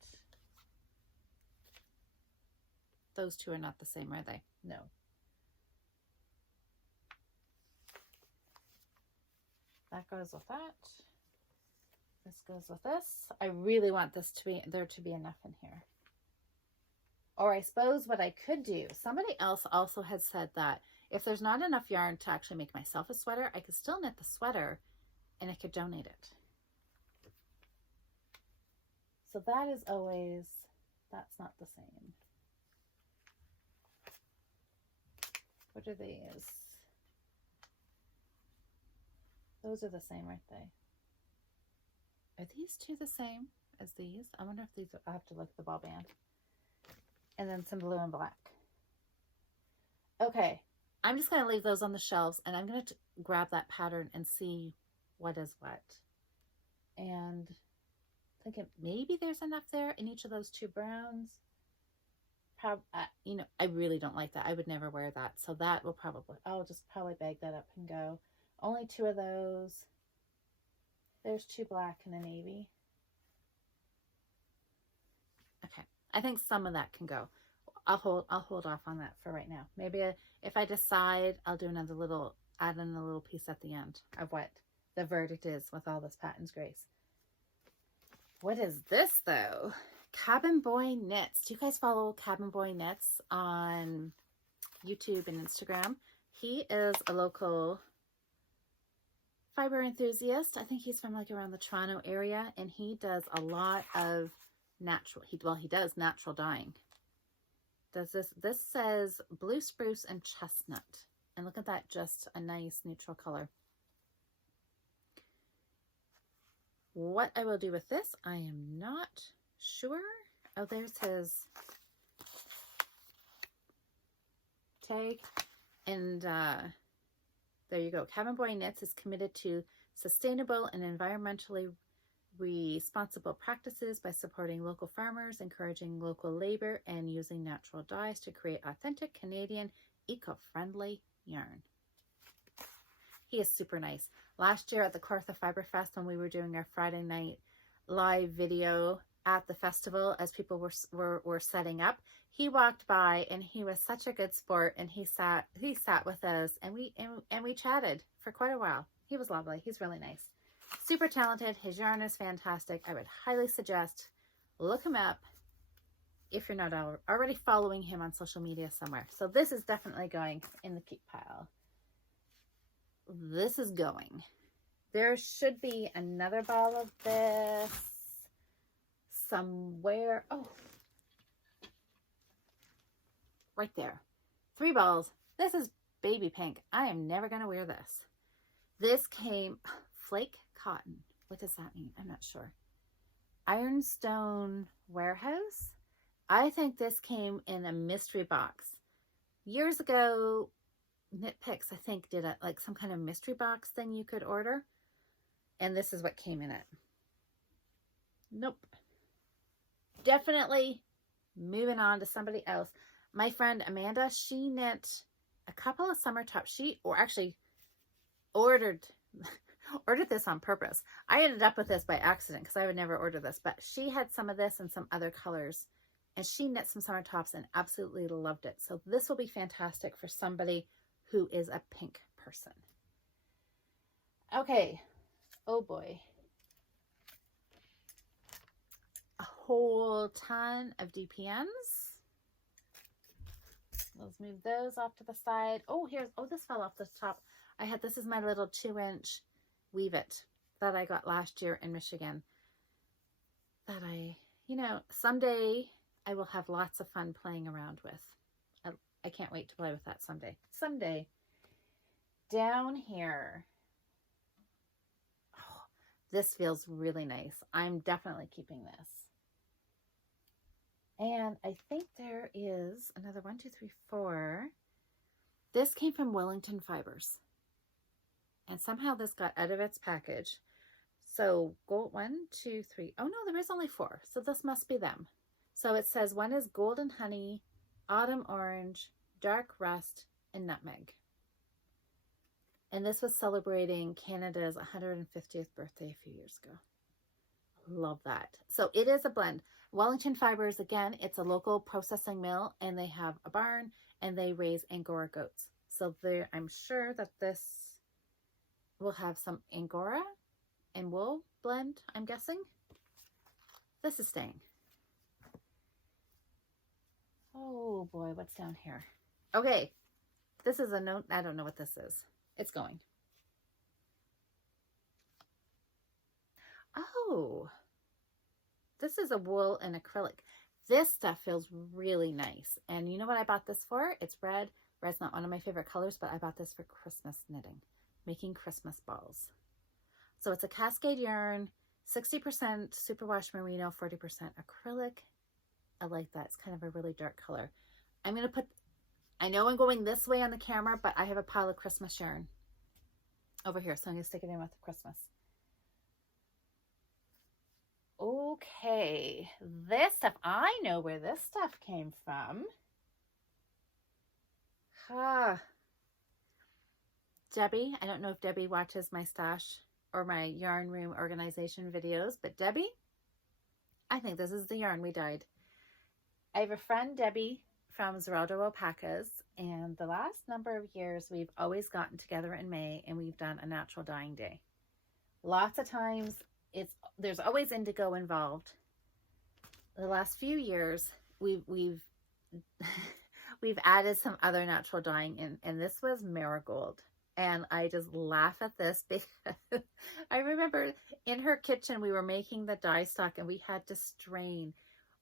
Those two are not the same, are they? No. That goes with that. This goes with this. I really want this to be, there to be enough in here. Or I suppose what I could do, somebody else also has said that if there's not enough yarn to actually make myself a sweater, I could still knit the sweater and I could donate it. So that is always, that's not the same. What are these? Those are the same, aren't they? Are these two the same as these? I wonder if these, I'll have to look at the ball band. And then some blue and black. Okay, I'm just going to leave those on the shelves, and I'm going to grab that pattern and see what is what. And thinking maybe there's enough there in each of those two browns. You know, I really don't like that. I would never wear that. So that will probably, I'll just probably bag that up and go. Only two of those. There's two black and a navy. Okay. I think some of that can go. I'll hold off on that for right now. Maybe if I decide, I'll do another little, add in a little piece at the end of what the verdict is with all this Patton's Grace. What is this though? Cabin Boy Knits. Do you guys follow Cabin Boy Knits on YouTube and Instagram? He is a local fiber enthusiast. I think he's from like around the Toronto area, and he does a lot of natural, he does natural dyeing. Does this says blue spruce and chestnut, and look at that, just a nice neutral color. What I will do with this, I am not sure. Oh, there's his tag, and there you go. Cabin Boy Knits is committed to sustainable and environmentally responsible practices by supporting local farmers, encouraging local labor, and using natural dyes to create authentic Canadian eco-friendly yarn. He is super nice. Last year at the Kawartha Fiber Fest, when we were doing our Friday night live video at the festival as people were setting up, he walked by and he was such a good sport, and he sat with us, and we chatted for quite a while. He was lovely. He's really nice. Super talented. His yarn is fantastic. I would highly suggest look him up if you're not already following him on social media somewhere. So this is definitely going in the keep pile. This is going. There should be another ball of this somewhere. Oh, right there. 3 balls. This is baby pink. I am never going to wear this. This came flake cotton. What does that mean? I'm not sure. Ironstone Warehouse. I think this came in a mystery box. Years ago, Knit Picks, I think, did like some kind of mystery box thing you could order. And this is what came in it. Nope. Definitely moving on to somebody else. My friend Amanda, she knit a couple of summer tops. ordered this on purpose. I ended up with this by accident because I would never order this, but she had some of this and some other colors, and she knit some summer tops and absolutely loved it. So this will be fantastic for somebody who is a pink person. Okay. Oh boy. A whole ton of DPNs. Let's move those off to the side. Oh, this fell off the top. This is my little 2-inch Weave It that I got last year in Michigan. That someday I will have lots of fun playing around with. I can't wait to play with that someday. Someday. Down here. Oh, this feels really nice. I'm definitely keeping this. And I think there is another 1, 2, 3, 4. This came from Wellington Fibers. And somehow this got out of its package. So gold 1, 2, 3. Oh no, there is only 4. So this must be them. So it says one is golden honey, autumn orange, dark rust, and nutmeg. And this was celebrating Canada's 150th birthday a few years ago. Love that. So it is a blend. Wellington Fibers, again, it's a local processing mill, and they have a barn, and they raise Angora goats. So I'm sure that this will have some Angora and wool blend, I'm guessing. This is staying. Oh boy, what's down here? Okay, this is a note. I don't know what this is. It's going. Oh, this is a wool and acrylic. This stuff feels really nice. And you know what I bought this for? It's red. Red's not one of my favorite colors, but I bought this for Christmas knitting, making Christmas balls. So it's a Cascade yarn, 60% superwash merino, 40% acrylic. I like that. It's kind of a really dark color. I know I'm going this way on the camera, but I have a pile of Christmas yarn over here. So I'm going to stick it in with Christmas. Okay, this stuff, I know where this stuff came from. Debbie, I don't know if Debbie watches my stash or my yarn room organization videos, but Debbie, I think this is the yarn we dyed. I have a friend, Debbie, from Zeraldo Alpacas, and the last number of years we've always gotten together in May and we've done a natural dyeing day. Lots of times there's always indigo involved. The last few years we've added some other natural dyeing in, and this was marigold. And I just laugh at this because I remember in her kitchen we were making the dye stock and we had to strain.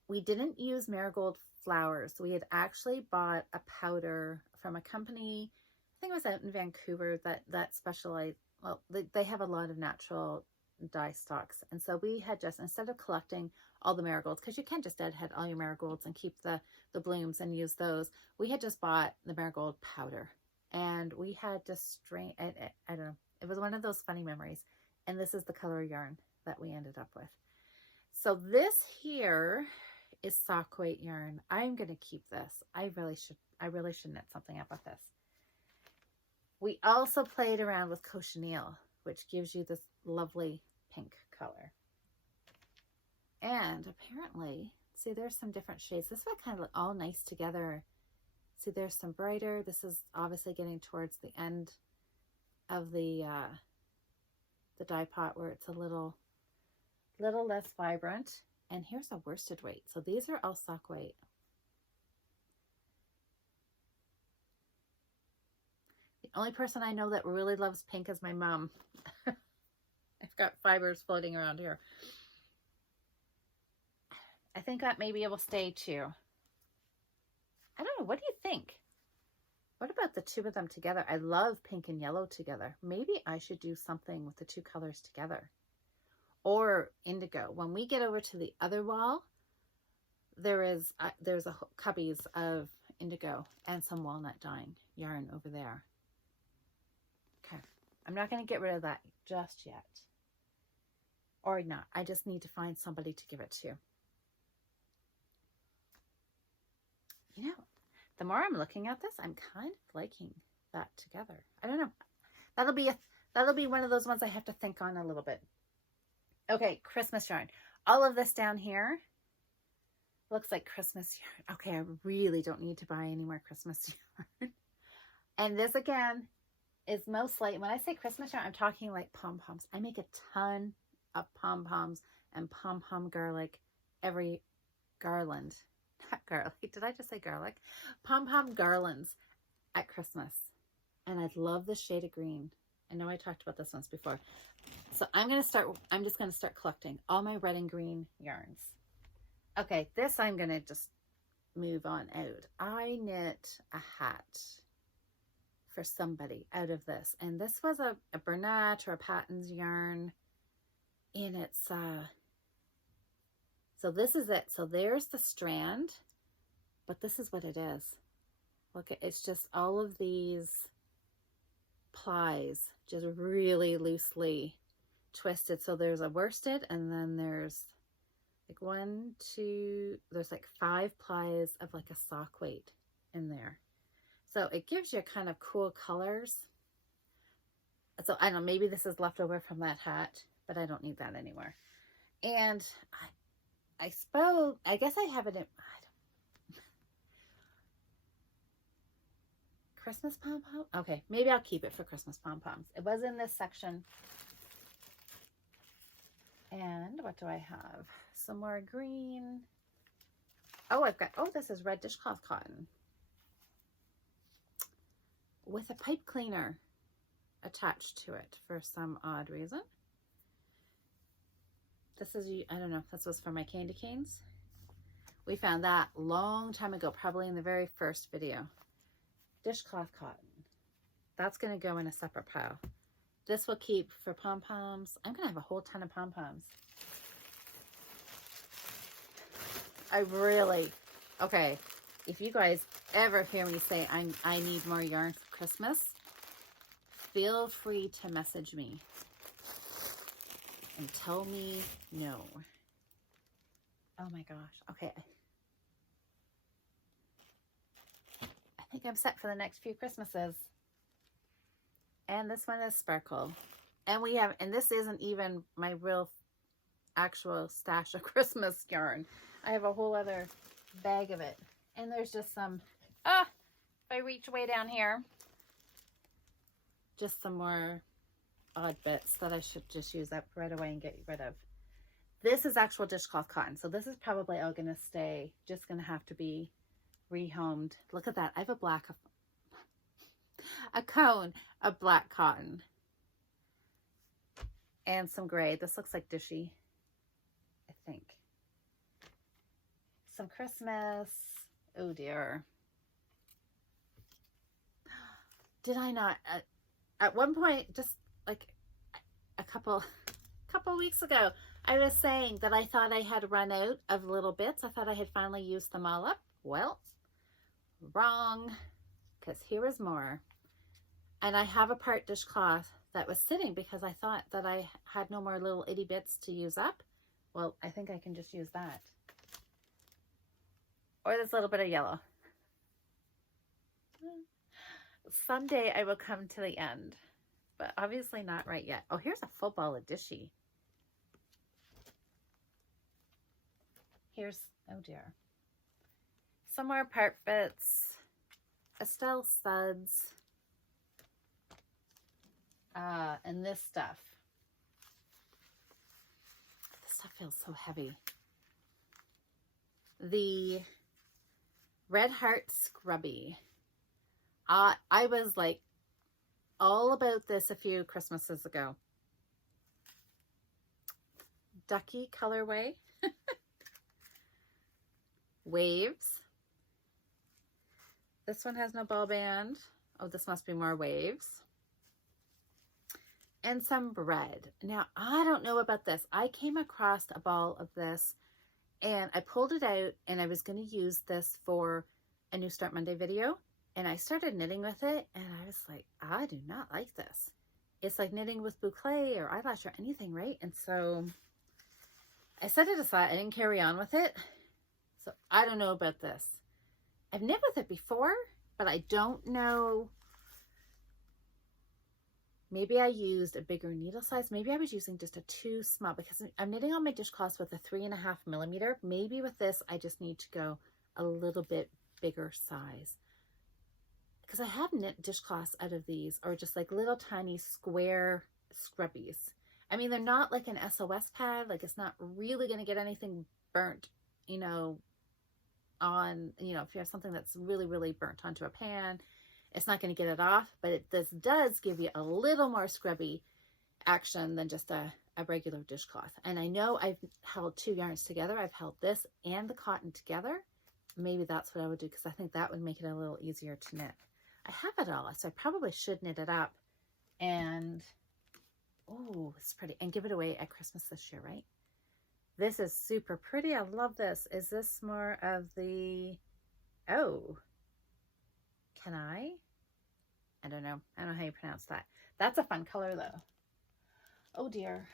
We didn't use marigold flowers. We had actually bought a powder from a company, I think it was out in Vancouver, that specialized, well, they have a lot of natural dye stocks. And so we had just, instead of collecting all the marigolds, because you can't just deadhead all your marigolds and keep the blooms and use those, we had just bought the marigold powder. And we had to strain, I don't know, it was one of those funny memories. And this is the color yarn that we ended up with. So this here is sock weight yarn. I'm going to keep this. I really should knit something up with this. We also played around with cochineal, which gives you this lovely pink color. And apparently, see, there's some different shades. This would kind of look all nice together. See, there's some brighter. This is obviously getting towards the end of the dye pot where it's a little less vibrant. And here's a worsted weight. So these are all sock weight. The only person I know that really loves pink is my mom. I've got fibers floating around here. I think that maybe it will stay too. I don't know. What do you think? What about the two of them together? I love pink and yellow together. Maybe I should do something with the two colors together. Or indigo. When we get over to the other wall, there's a cubbies of indigo and some walnut dyeing yarn over there. Okay. I'm not going to get rid of that just yet. Or not. I just need to find somebody to give it to. You know, the more I'm looking at this, I'm kind of liking that together. I don't know. That'll be That'll be one of those ones I have to think on a little bit. Okay, Christmas yarn. All of this down here looks like Christmas yarn. Okay, I really don't need to buy any more Christmas yarn. And this again is mostly, when I say Christmas yarn, I'm talking like pom-poms. I make a ton of pom-poms and pom-pom garlic every garland. Not garlic. Did I just say garlic? Pom-pom garlands at Christmas. And I love this shade of green. I know I talked about this once before. So I'm just going to start collecting all my red and green yarns. Okay, this I'm going to just move on out. I knit a hat for somebody out of this. And this was a Bernat or a Patton's yarn. And it's, so this is it. So there's the strand, but this is what it is. Look, it's just all of these plies, just really loosely twisted. So there's a worsted, and then there's like there's like 5 plies of like a sock weight in there. So it gives you kind of cool colors. So I don't know, maybe this is left over from that hat, but I don't need that anymore. And I guess I have it in, Christmas pom-pom? Okay, maybe I'll keep it for Christmas pom-poms. It was in this section. And what do I have? Some more green. Oh, this is red dishcloth cotton with a pipe cleaner attached to it for some odd reason. This is, I don't know, this was for my candy canes. We found that a long time ago, probably in the very first video. Dishcloth cotton. That's going to go in a separate pile. This will keep for pom-poms. I'm going to have a whole ton of pom-poms. Okay, if you guys ever hear me say I need more yarn for Christmas, feel free to message me and tell me no. Oh my gosh. Okay. I think I'm set for the next few Christmases. And this one is sparkle. And this isn't even my real actual stash of Christmas yarn. I have a whole other bag of it. And there's just some, if I reach way down here, just some more odd bits that I should just use up right away and get rid of. This is actual dishcloth cotton. So this is probably all going to stay, just going to have to be rehomed. Look at that. I have a cone of black cotton and some gray. This looks like Dishy, I think. Some Christmas. Oh dear. Did I not? At one point, just like a couple weeks ago, I was saying that I thought I had run out of little bits. I thought I had finally used them all up. Well, wrong, because here is more. And I have a part dishcloth that was sitting because I thought that I had no more little itty bits to use up. Well, I think I can just use that. Or this little bit of yellow. Someday I will come to the end, but obviously not right yet. Oh, here's a full ball of Dishy. Here's, oh dear. Some more part bits. Estelle studs. And this stuff. This stuff feels so heavy. The Red Heart Scrubby. I was like all about this a few Christmases ago. Ducky colorway. Waves. This one has no ball band. Oh, this must be more waves. And some bread. Now, I don't know about this. I came across a ball of this and I pulled it out and I was going to use this for a New Start Monday video. And I started knitting with it and I was like, I do not like this. It's like knitting with boucle or eyelash or anything, right? And so I set it aside. I didn't carry on with it. So I don't know about this. I've knit with it before, but I don't know maybe I used a bigger needle size. Maybe I was using just a too small, because I'm knitting on my dishcloths with a 3.5 millimeter. Maybe with this, I just need to go a little bit bigger size. Because I have knit dishcloths out of these, or just like little tiny square scrubbies. I mean, they're not like an SOS pad. Like, it's not really going to get anything burnt, you know, on, you know, if you have something that's really, really burnt onto a pan, it's not going to get it off. But this does give you a little more scrubby action than just a regular dishcloth. And I know I've held two yarns together. I've held this and the cotton together. Maybe that's what I would do, because I think that would make it a little easier to knit. I have it all, so I probably should knit it up and, oh, it's pretty, and give it away at Christmas this year, right? This is super pretty. I love this. Is this more of the, oh, can I don't know. I don't know how you pronounce that. That's a fun color though. Oh dear.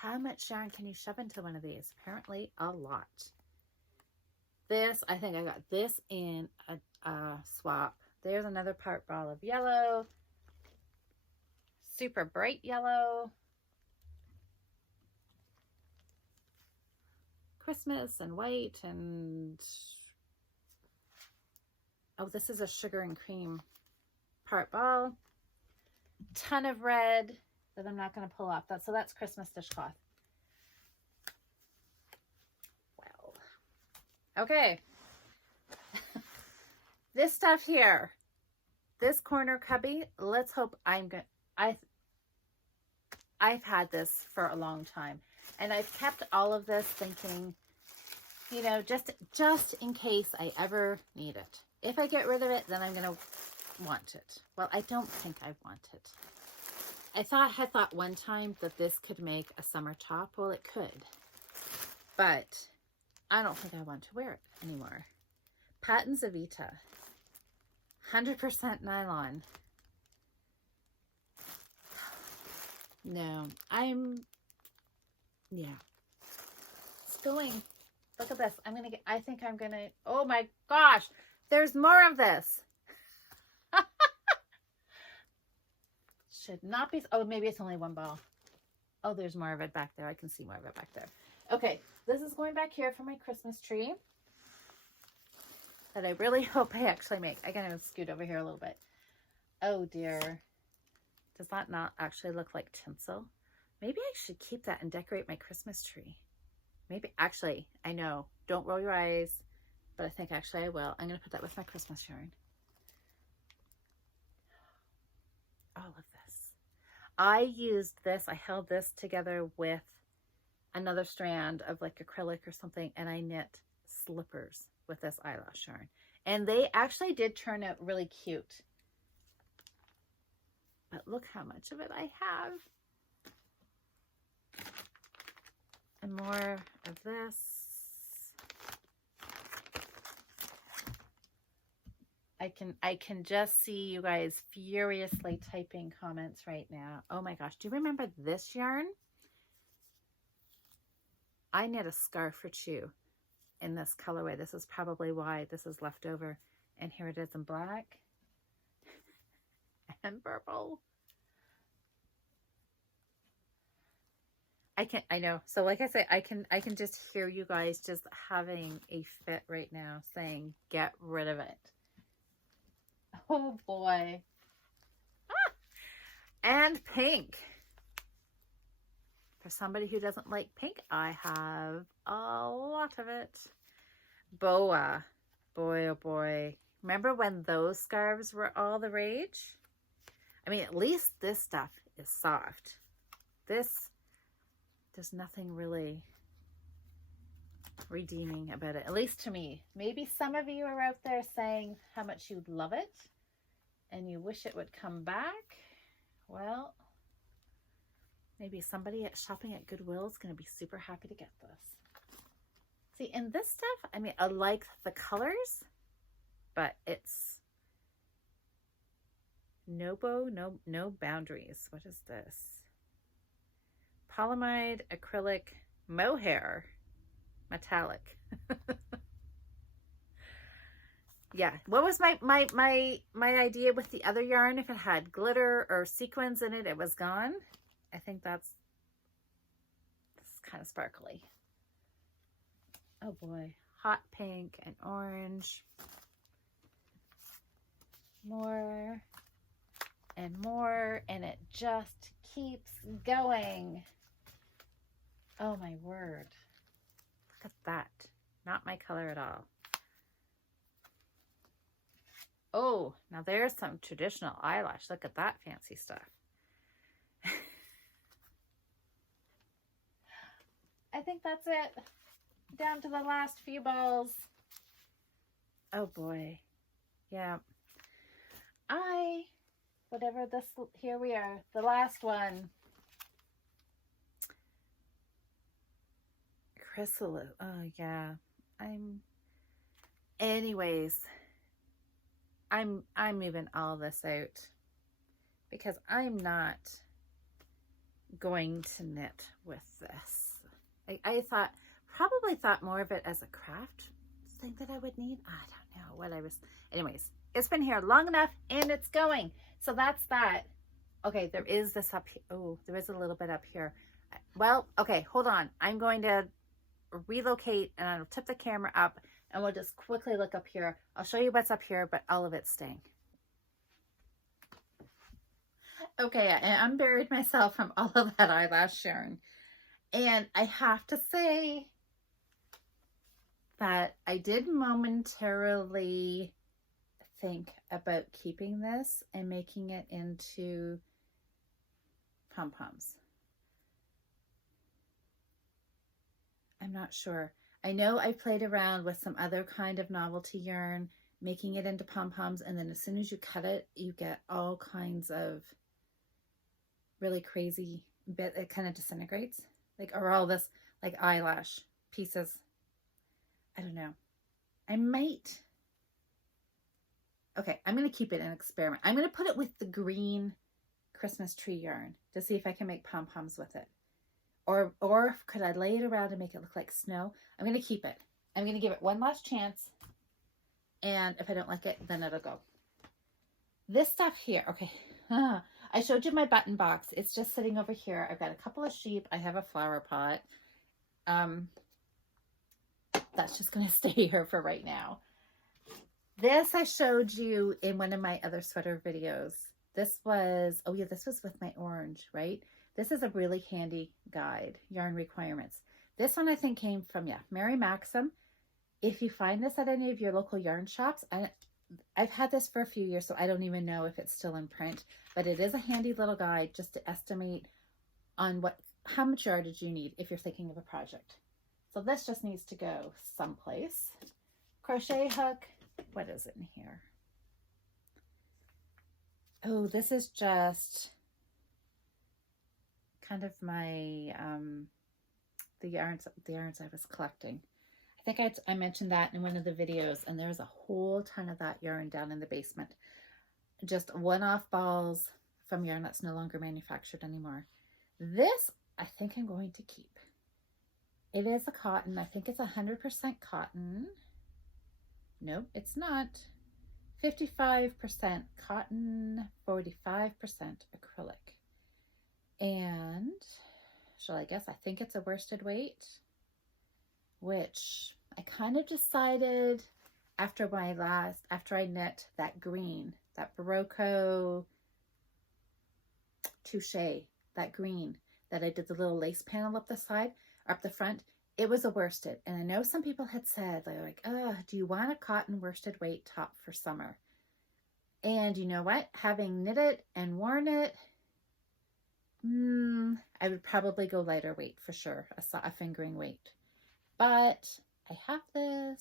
How much yarn can you shove into one of these? Apparently a lot. This, I think I got this in a swap. There's another part ball of yellow. Super bright yellow. Christmas and white and, oh, this is a sugar and cream part ball. Ton of red that I'm not going to pull off. So that's Christmas dishcloth. Well, okay. This stuff here, this corner cubby, let's hope I've had this for a long time, and I've kept all of this thinking, you know, just in case I ever need it. If I get rid of it, then I'm going to want it. Well, I don't think I want it. I had thought one time that this could make a summer top. Well, it could, but I don't think I want to wear it anymore. Patons Avita, 100% nylon. No, yeah. It's going, look at this. I think I'm gonna, oh my gosh, there's more of this. Should not be, oh, maybe it's only one ball. Oh, there's more of it back there. I can see more of it back there. Okay, this is going back here for my Christmas tree that I really hope I actually make. I gotta scoot over here a little bit. Oh dear. Does that not actually look like tinsel? Maybe I should keep that and decorate my Christmas tree. Maybe, actually, I know, don't roll your eyes, but I think actually I will. I'm gonna put that with my Christmas yarn. All of this. I used this, I held this together with another strand of like acrylic or something, and I knit slippers with this eyelash yarn. And they actually did turn out really cute. But look how much of it I have. And more of this. I can just see you guys furiously typing comments right now. Oh my gosh, do you remember this yarn? I knit a scarf for Chew in this colorway. This is probably why this is left over. And here it is in black and purple. I know. So like I say, I can just hear you guys just having a fit right now saying, get rid of it. Oh boy. Ah! And pink. For somebody who doesn't like pink, I have a lot of it. Boa. Boy, oh boy. Remember when those scarves were all the rage? I mean, at least this stuff is soft. This, there's nothing really redeeming about it, at least to me. Maybe some of you are out there saying how much you love it and you wish it would come back. Well, maybe somebody shopping at Goodwill is going to be super happy to get this. See, and this stuff, I mean, I like the colors, but it's no bow, no boundaries. What is this? Polyamide acrylic mohair metallic. Yeah. What was my idea with the other yarn? If it had glitter or sequins in it, it was gone. I think this is kind of sparkly. Oh boy. Hot pink and orange. More and more, and it just keeps going. Oh my word. Look at that. Not my color at all. Oh, now there's some traditional eyelash. Look at that fancy stuff. I think that's it. Down to the last few balls. Oh boy. Yeah. Whatever this, here we are. The last one. Chrysalid. Oh yeah. Anyways. I'm moving all this out because I'm not going to knit with this. I probably thought more of it as a craft thing that I would need. I don't know what I was. Anyways, it's been here long enough and it's going. So that's that. Okay, there is this up here. Oh, there is a little bit up here. Well, okay, hold on. I'm going to relocate and I'll tip the camera up and we'll just quickly look up here. I'll show you what's up here, but all of it's staying. Okay, I unburied myself from all of that eyelash yarn. And I have to say that I did momentarily think about keeping this and making it into pom-poms. I'm not sure. I know I played around with some other kind of novelty yarn, making it into pom-poms, and then as soon as you cut it, you get all kinds of really crazy bit. It kind of disintegrates, like, or all this like eyelash pieces. I don't know. I might. Okay, I'm going to keep it an experiment. I'm going to put it with the green Christmas tree yarn to see if I can make pom-poms with it. Or could I lay it around and make it look like snow? I'm going to keep it. I'm going to give it one last chance. And if I don't like it, then it'll go. This stuff here, okay. I showed you my button box. It's just sitting over here. I've got a couple of sheep. I have a flower pot. That's just going to stay here for right now. This I showed you in one of my other sweater videos. This was, oh yeah, this was with my orange, right? This is a really handy guide, yarn requirements. This one I think came from, yeah, Mary Maxim. If you find this at any of your local yarn shops, I've had this for a few years, so I don't even know if it's still in print, but it is a handy little guide just to estimate on how much yardage you need if you're thinking of a project. So this just needs to go someplace. Crochet hook. What is it in here? Oh, this is just kind of my the yarns I was collecting. I think I mentioned that in one of the videos, and there's a whole ton of that yarn down in the basement. Just one-off balls from yarn that's no longer manufactured anymore. This I think I'm going to keep. It is a cotton. I think it's 100% cotton. Nope, it's not. 55% cotton, 45% acrylic. And, I think it's a worsted weight, which I kind of decided after I knit that green, that Barocco Touche, that green, that I did the little lace panel up the side, up the front, it was a worsted. And I know some people had said, like, oh, do you want a cotton worsted weight top for summer? And you know what? Having knit it and worn it, I would probably go lighter weight for sure, a fingering weight. But I have this,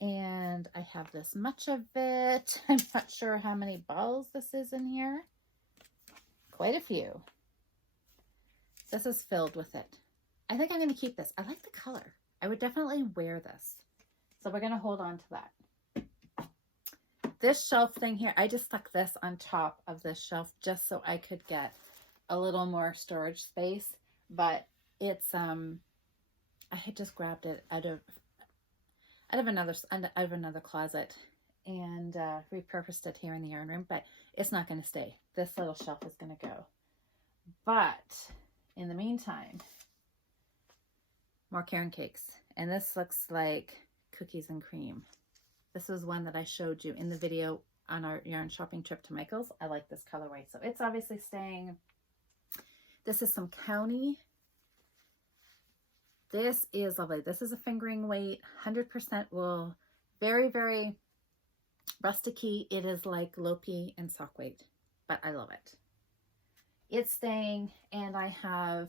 and I have this much of it. I'm not sure how many balls this is in here. Quite a few. This is filled with it. I think I'm going to keep this. I like the color. I would definitely wear this. So we're going to hold on to that. This shelf thing here, I just stuck this on top of this shelf just so I could get a little more storage space. But it's, I had just grabbed it out of, out of another closet and repurposed it here in the yarn room, but it's not going to stay. This little shelf is going to go. But in the meantime, more Caron cakes. And this looks like cookies and cream. This was one that I showed you in the video on our yarn shopping trip to Michael's. I like this colorway. So it's obviously staying. This is some County. This is lovely. This is a fingering weight, 100% wool. Very, very rusticy. It is like Lopi and sock weight, but I love it. It's staying, and I have,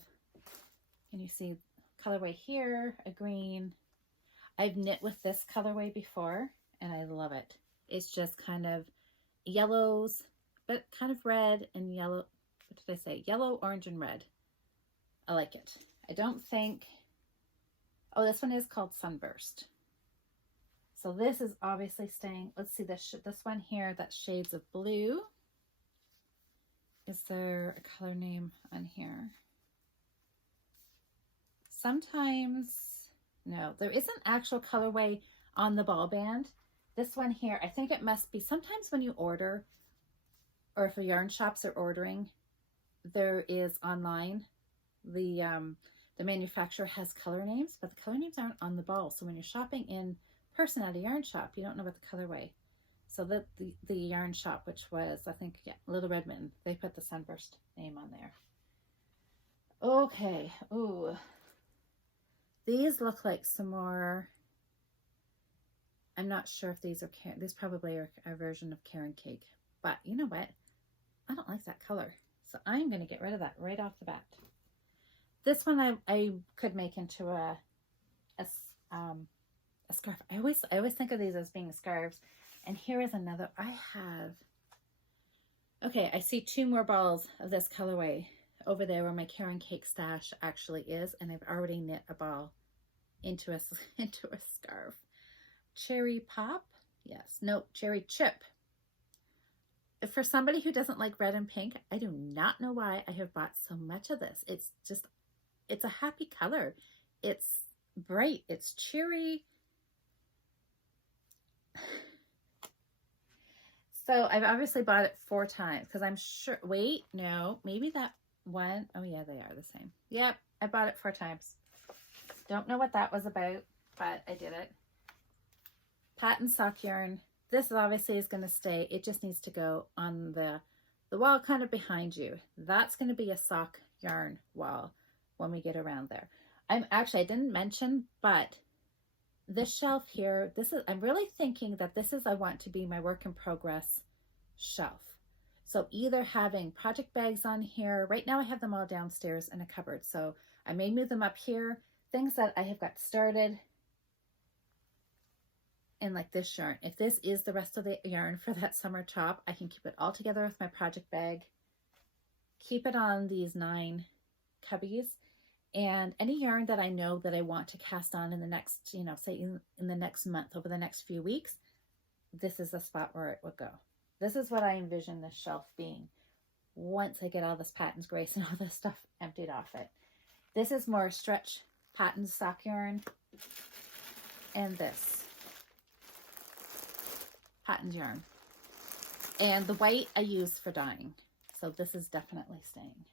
can you see colorway here, a green. I've knit with this colorway before, and I love it. It's just kind of yellows, but kind of red and yellow. What did I say? Yellow, orange, and red. I like it. I don't think, oh, this one is called Sunburst. So this is obviously staying. Let's see this one here, that's shades of blue. Is there a color name on here? Sometimes, no, there isn't actual colorway on the ball band. This one here, I think it must be, sometimes when you order, or if the yarn shops are ordering, there is online, the manufacturer has color names, but the color names aren't on the ball. So when you're shopping in person at a yarn shop, you don't know about the colorway. So the yarn shop, which was, I think, yeah, Little Red Mitten, they put the Sunburst name on there. Okay, ooh. These look like some more, I'm not sure if these are, these probably are a version of Caron cake, but you know what? I don't like that color. So I'm going to get rid of that right off the bat. This one I could make into a scarf. I always think of these as being scarves. And here is another. I have, okay, I see 2 more balls of this colorway over there where my Caron cake stash actually is, and I've already knit a ball into a scarf. Cherry Pop? Yes. No, Cherry Chip. For somebody who doesn't like red and pink, I do not know why I have bought so much of this. It's just, it's a happy color. It's bright. It's cheery. So I've obviously bought it 4 times because I'm sure, wait, no, maybe that one, oh yeah, they are the same. Yep, I bought it 4 times. Don't know what that was about, but I did it. Pattern sock yarn. This obviously is going to stay. It just needs to go on the wall kind of behind you. That's going to be a sock yarn wall when we get around there. I didn't mention, but this shelf here, I'm really thinking that I want to be my work in progress shelf. So either having project bags on here, right now I have them all downstairs in a cupboard. So I may move them up here, things that I have got started. And like this yarn, if this is the rest of the yarn for that summer top, I can keep it all together with my project bag, keep it on these 9 cubbies, and any yarn that I know that I want to cast on in the next, say in the next month, over the next few weeks, this is the spot where it would go. This is what I envision this shelf being once I get all this Patterns Grace and all this stuff emptied off it. This is more stretch Patterns sock yarn, and this Patterns yarn, and the white I use for dyeing, so this is definitely staying.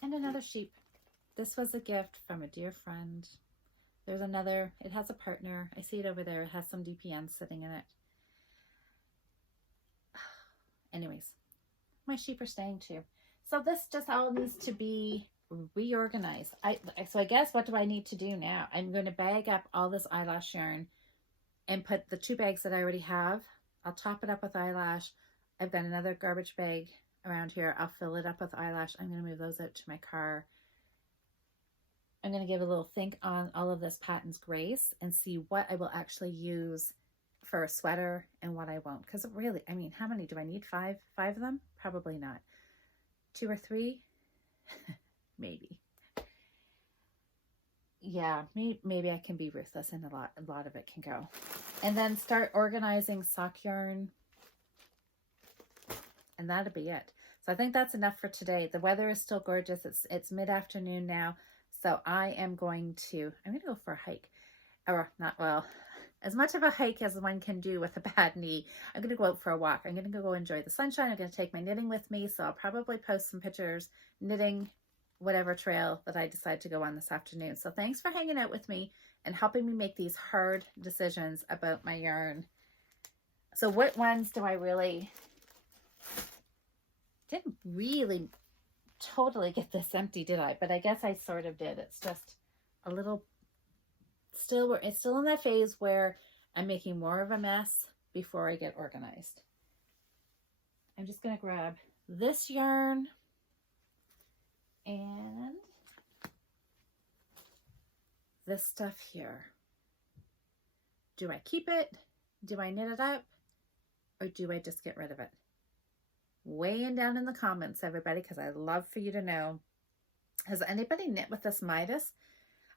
And another sheep. This was a gift from a dear friend. There's another, it has a partner. I see it over there. It has some DPN sitting in it. Anyways, my sheep are staying too. So this just all needs to be reorganized. So I guess what do I need to do now? I'm going to bag up all this eyelash yarn and put the 2 bags that I already have. I'll top it up with eyelash. I've got another garbage bag around here. I'll fill it up with eyelash. I'm going to move those out to my car. I'm going to give a little think on all of this Patterns Grace and see what I will actually use for a sweater and what I won't. Because really, I mean, how many do I need? 5 of them? Probably not. 2 or 3? Maybe. Yeah, maybe I can be ruthless and a lot of it can go. And then start organizing sock yarn. And that'll be it. So I think that's enough for today. The weather is still gorgeous. It's mid-afternoon now. So I'm going to go for a hike. or not, well, as much of a hike as one can do with a bad knee. I'm going to go out for a walk. I'm going to go enjoy the sunshine. I'm going to take my knitting with me. So I'll probably post some pictures knitting whatever trail that I decide to go on this afternoon. So thanks for hanging out with me and helping me make these hard decisions about my yarn. So what ones do I really, didn't really totally get this empty, did I? But I guess I sort of did. It's just a little, it's still in that phase where I'm making more of a mess before I get organized. I'm just going to grab this yarn and this stuff here. Do I keep it? Do I knit it up? Or do I just get rid of it? Weighing down in the comments, everybody, because I'd love for you to know. Has anybody knit with this Midas?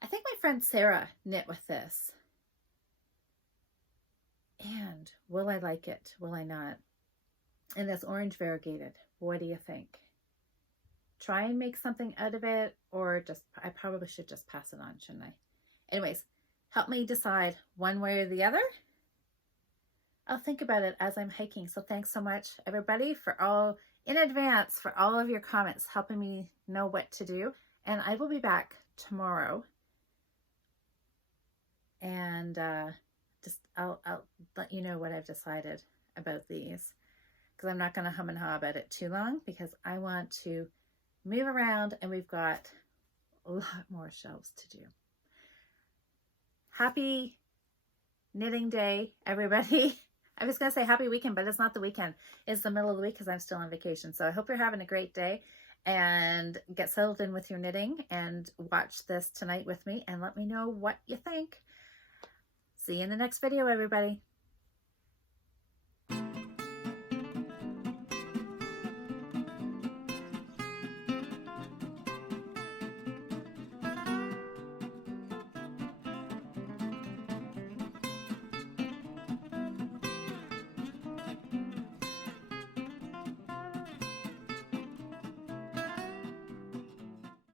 I think my friend Sarah knit with this. And will I like it? Will I not? And this orange variegated. What do you think? Try and make something out of it, or just, I probably should just pass it on, shouldn't I? Anyways, help me decide one way or the other. I'll think about it as I'm hiking. So thanks so much, everybody, in advance for all of your comments, helping me know what to do. And I will be back tomorrow. And I'll let you know what I've decided about these, because I'm not going to hum and haw about it too long, because I want to move around and we've got a lot more shelves to do. Happy knitting day, everybody. I was going to say happy weekend, but it's not the weekend. It's the middle of the week because I'm still on vacation. So I hope you're having a great day, and get settled in with your knitting and watch this tonight with me and let me know what you think. See you in the next video, everybody.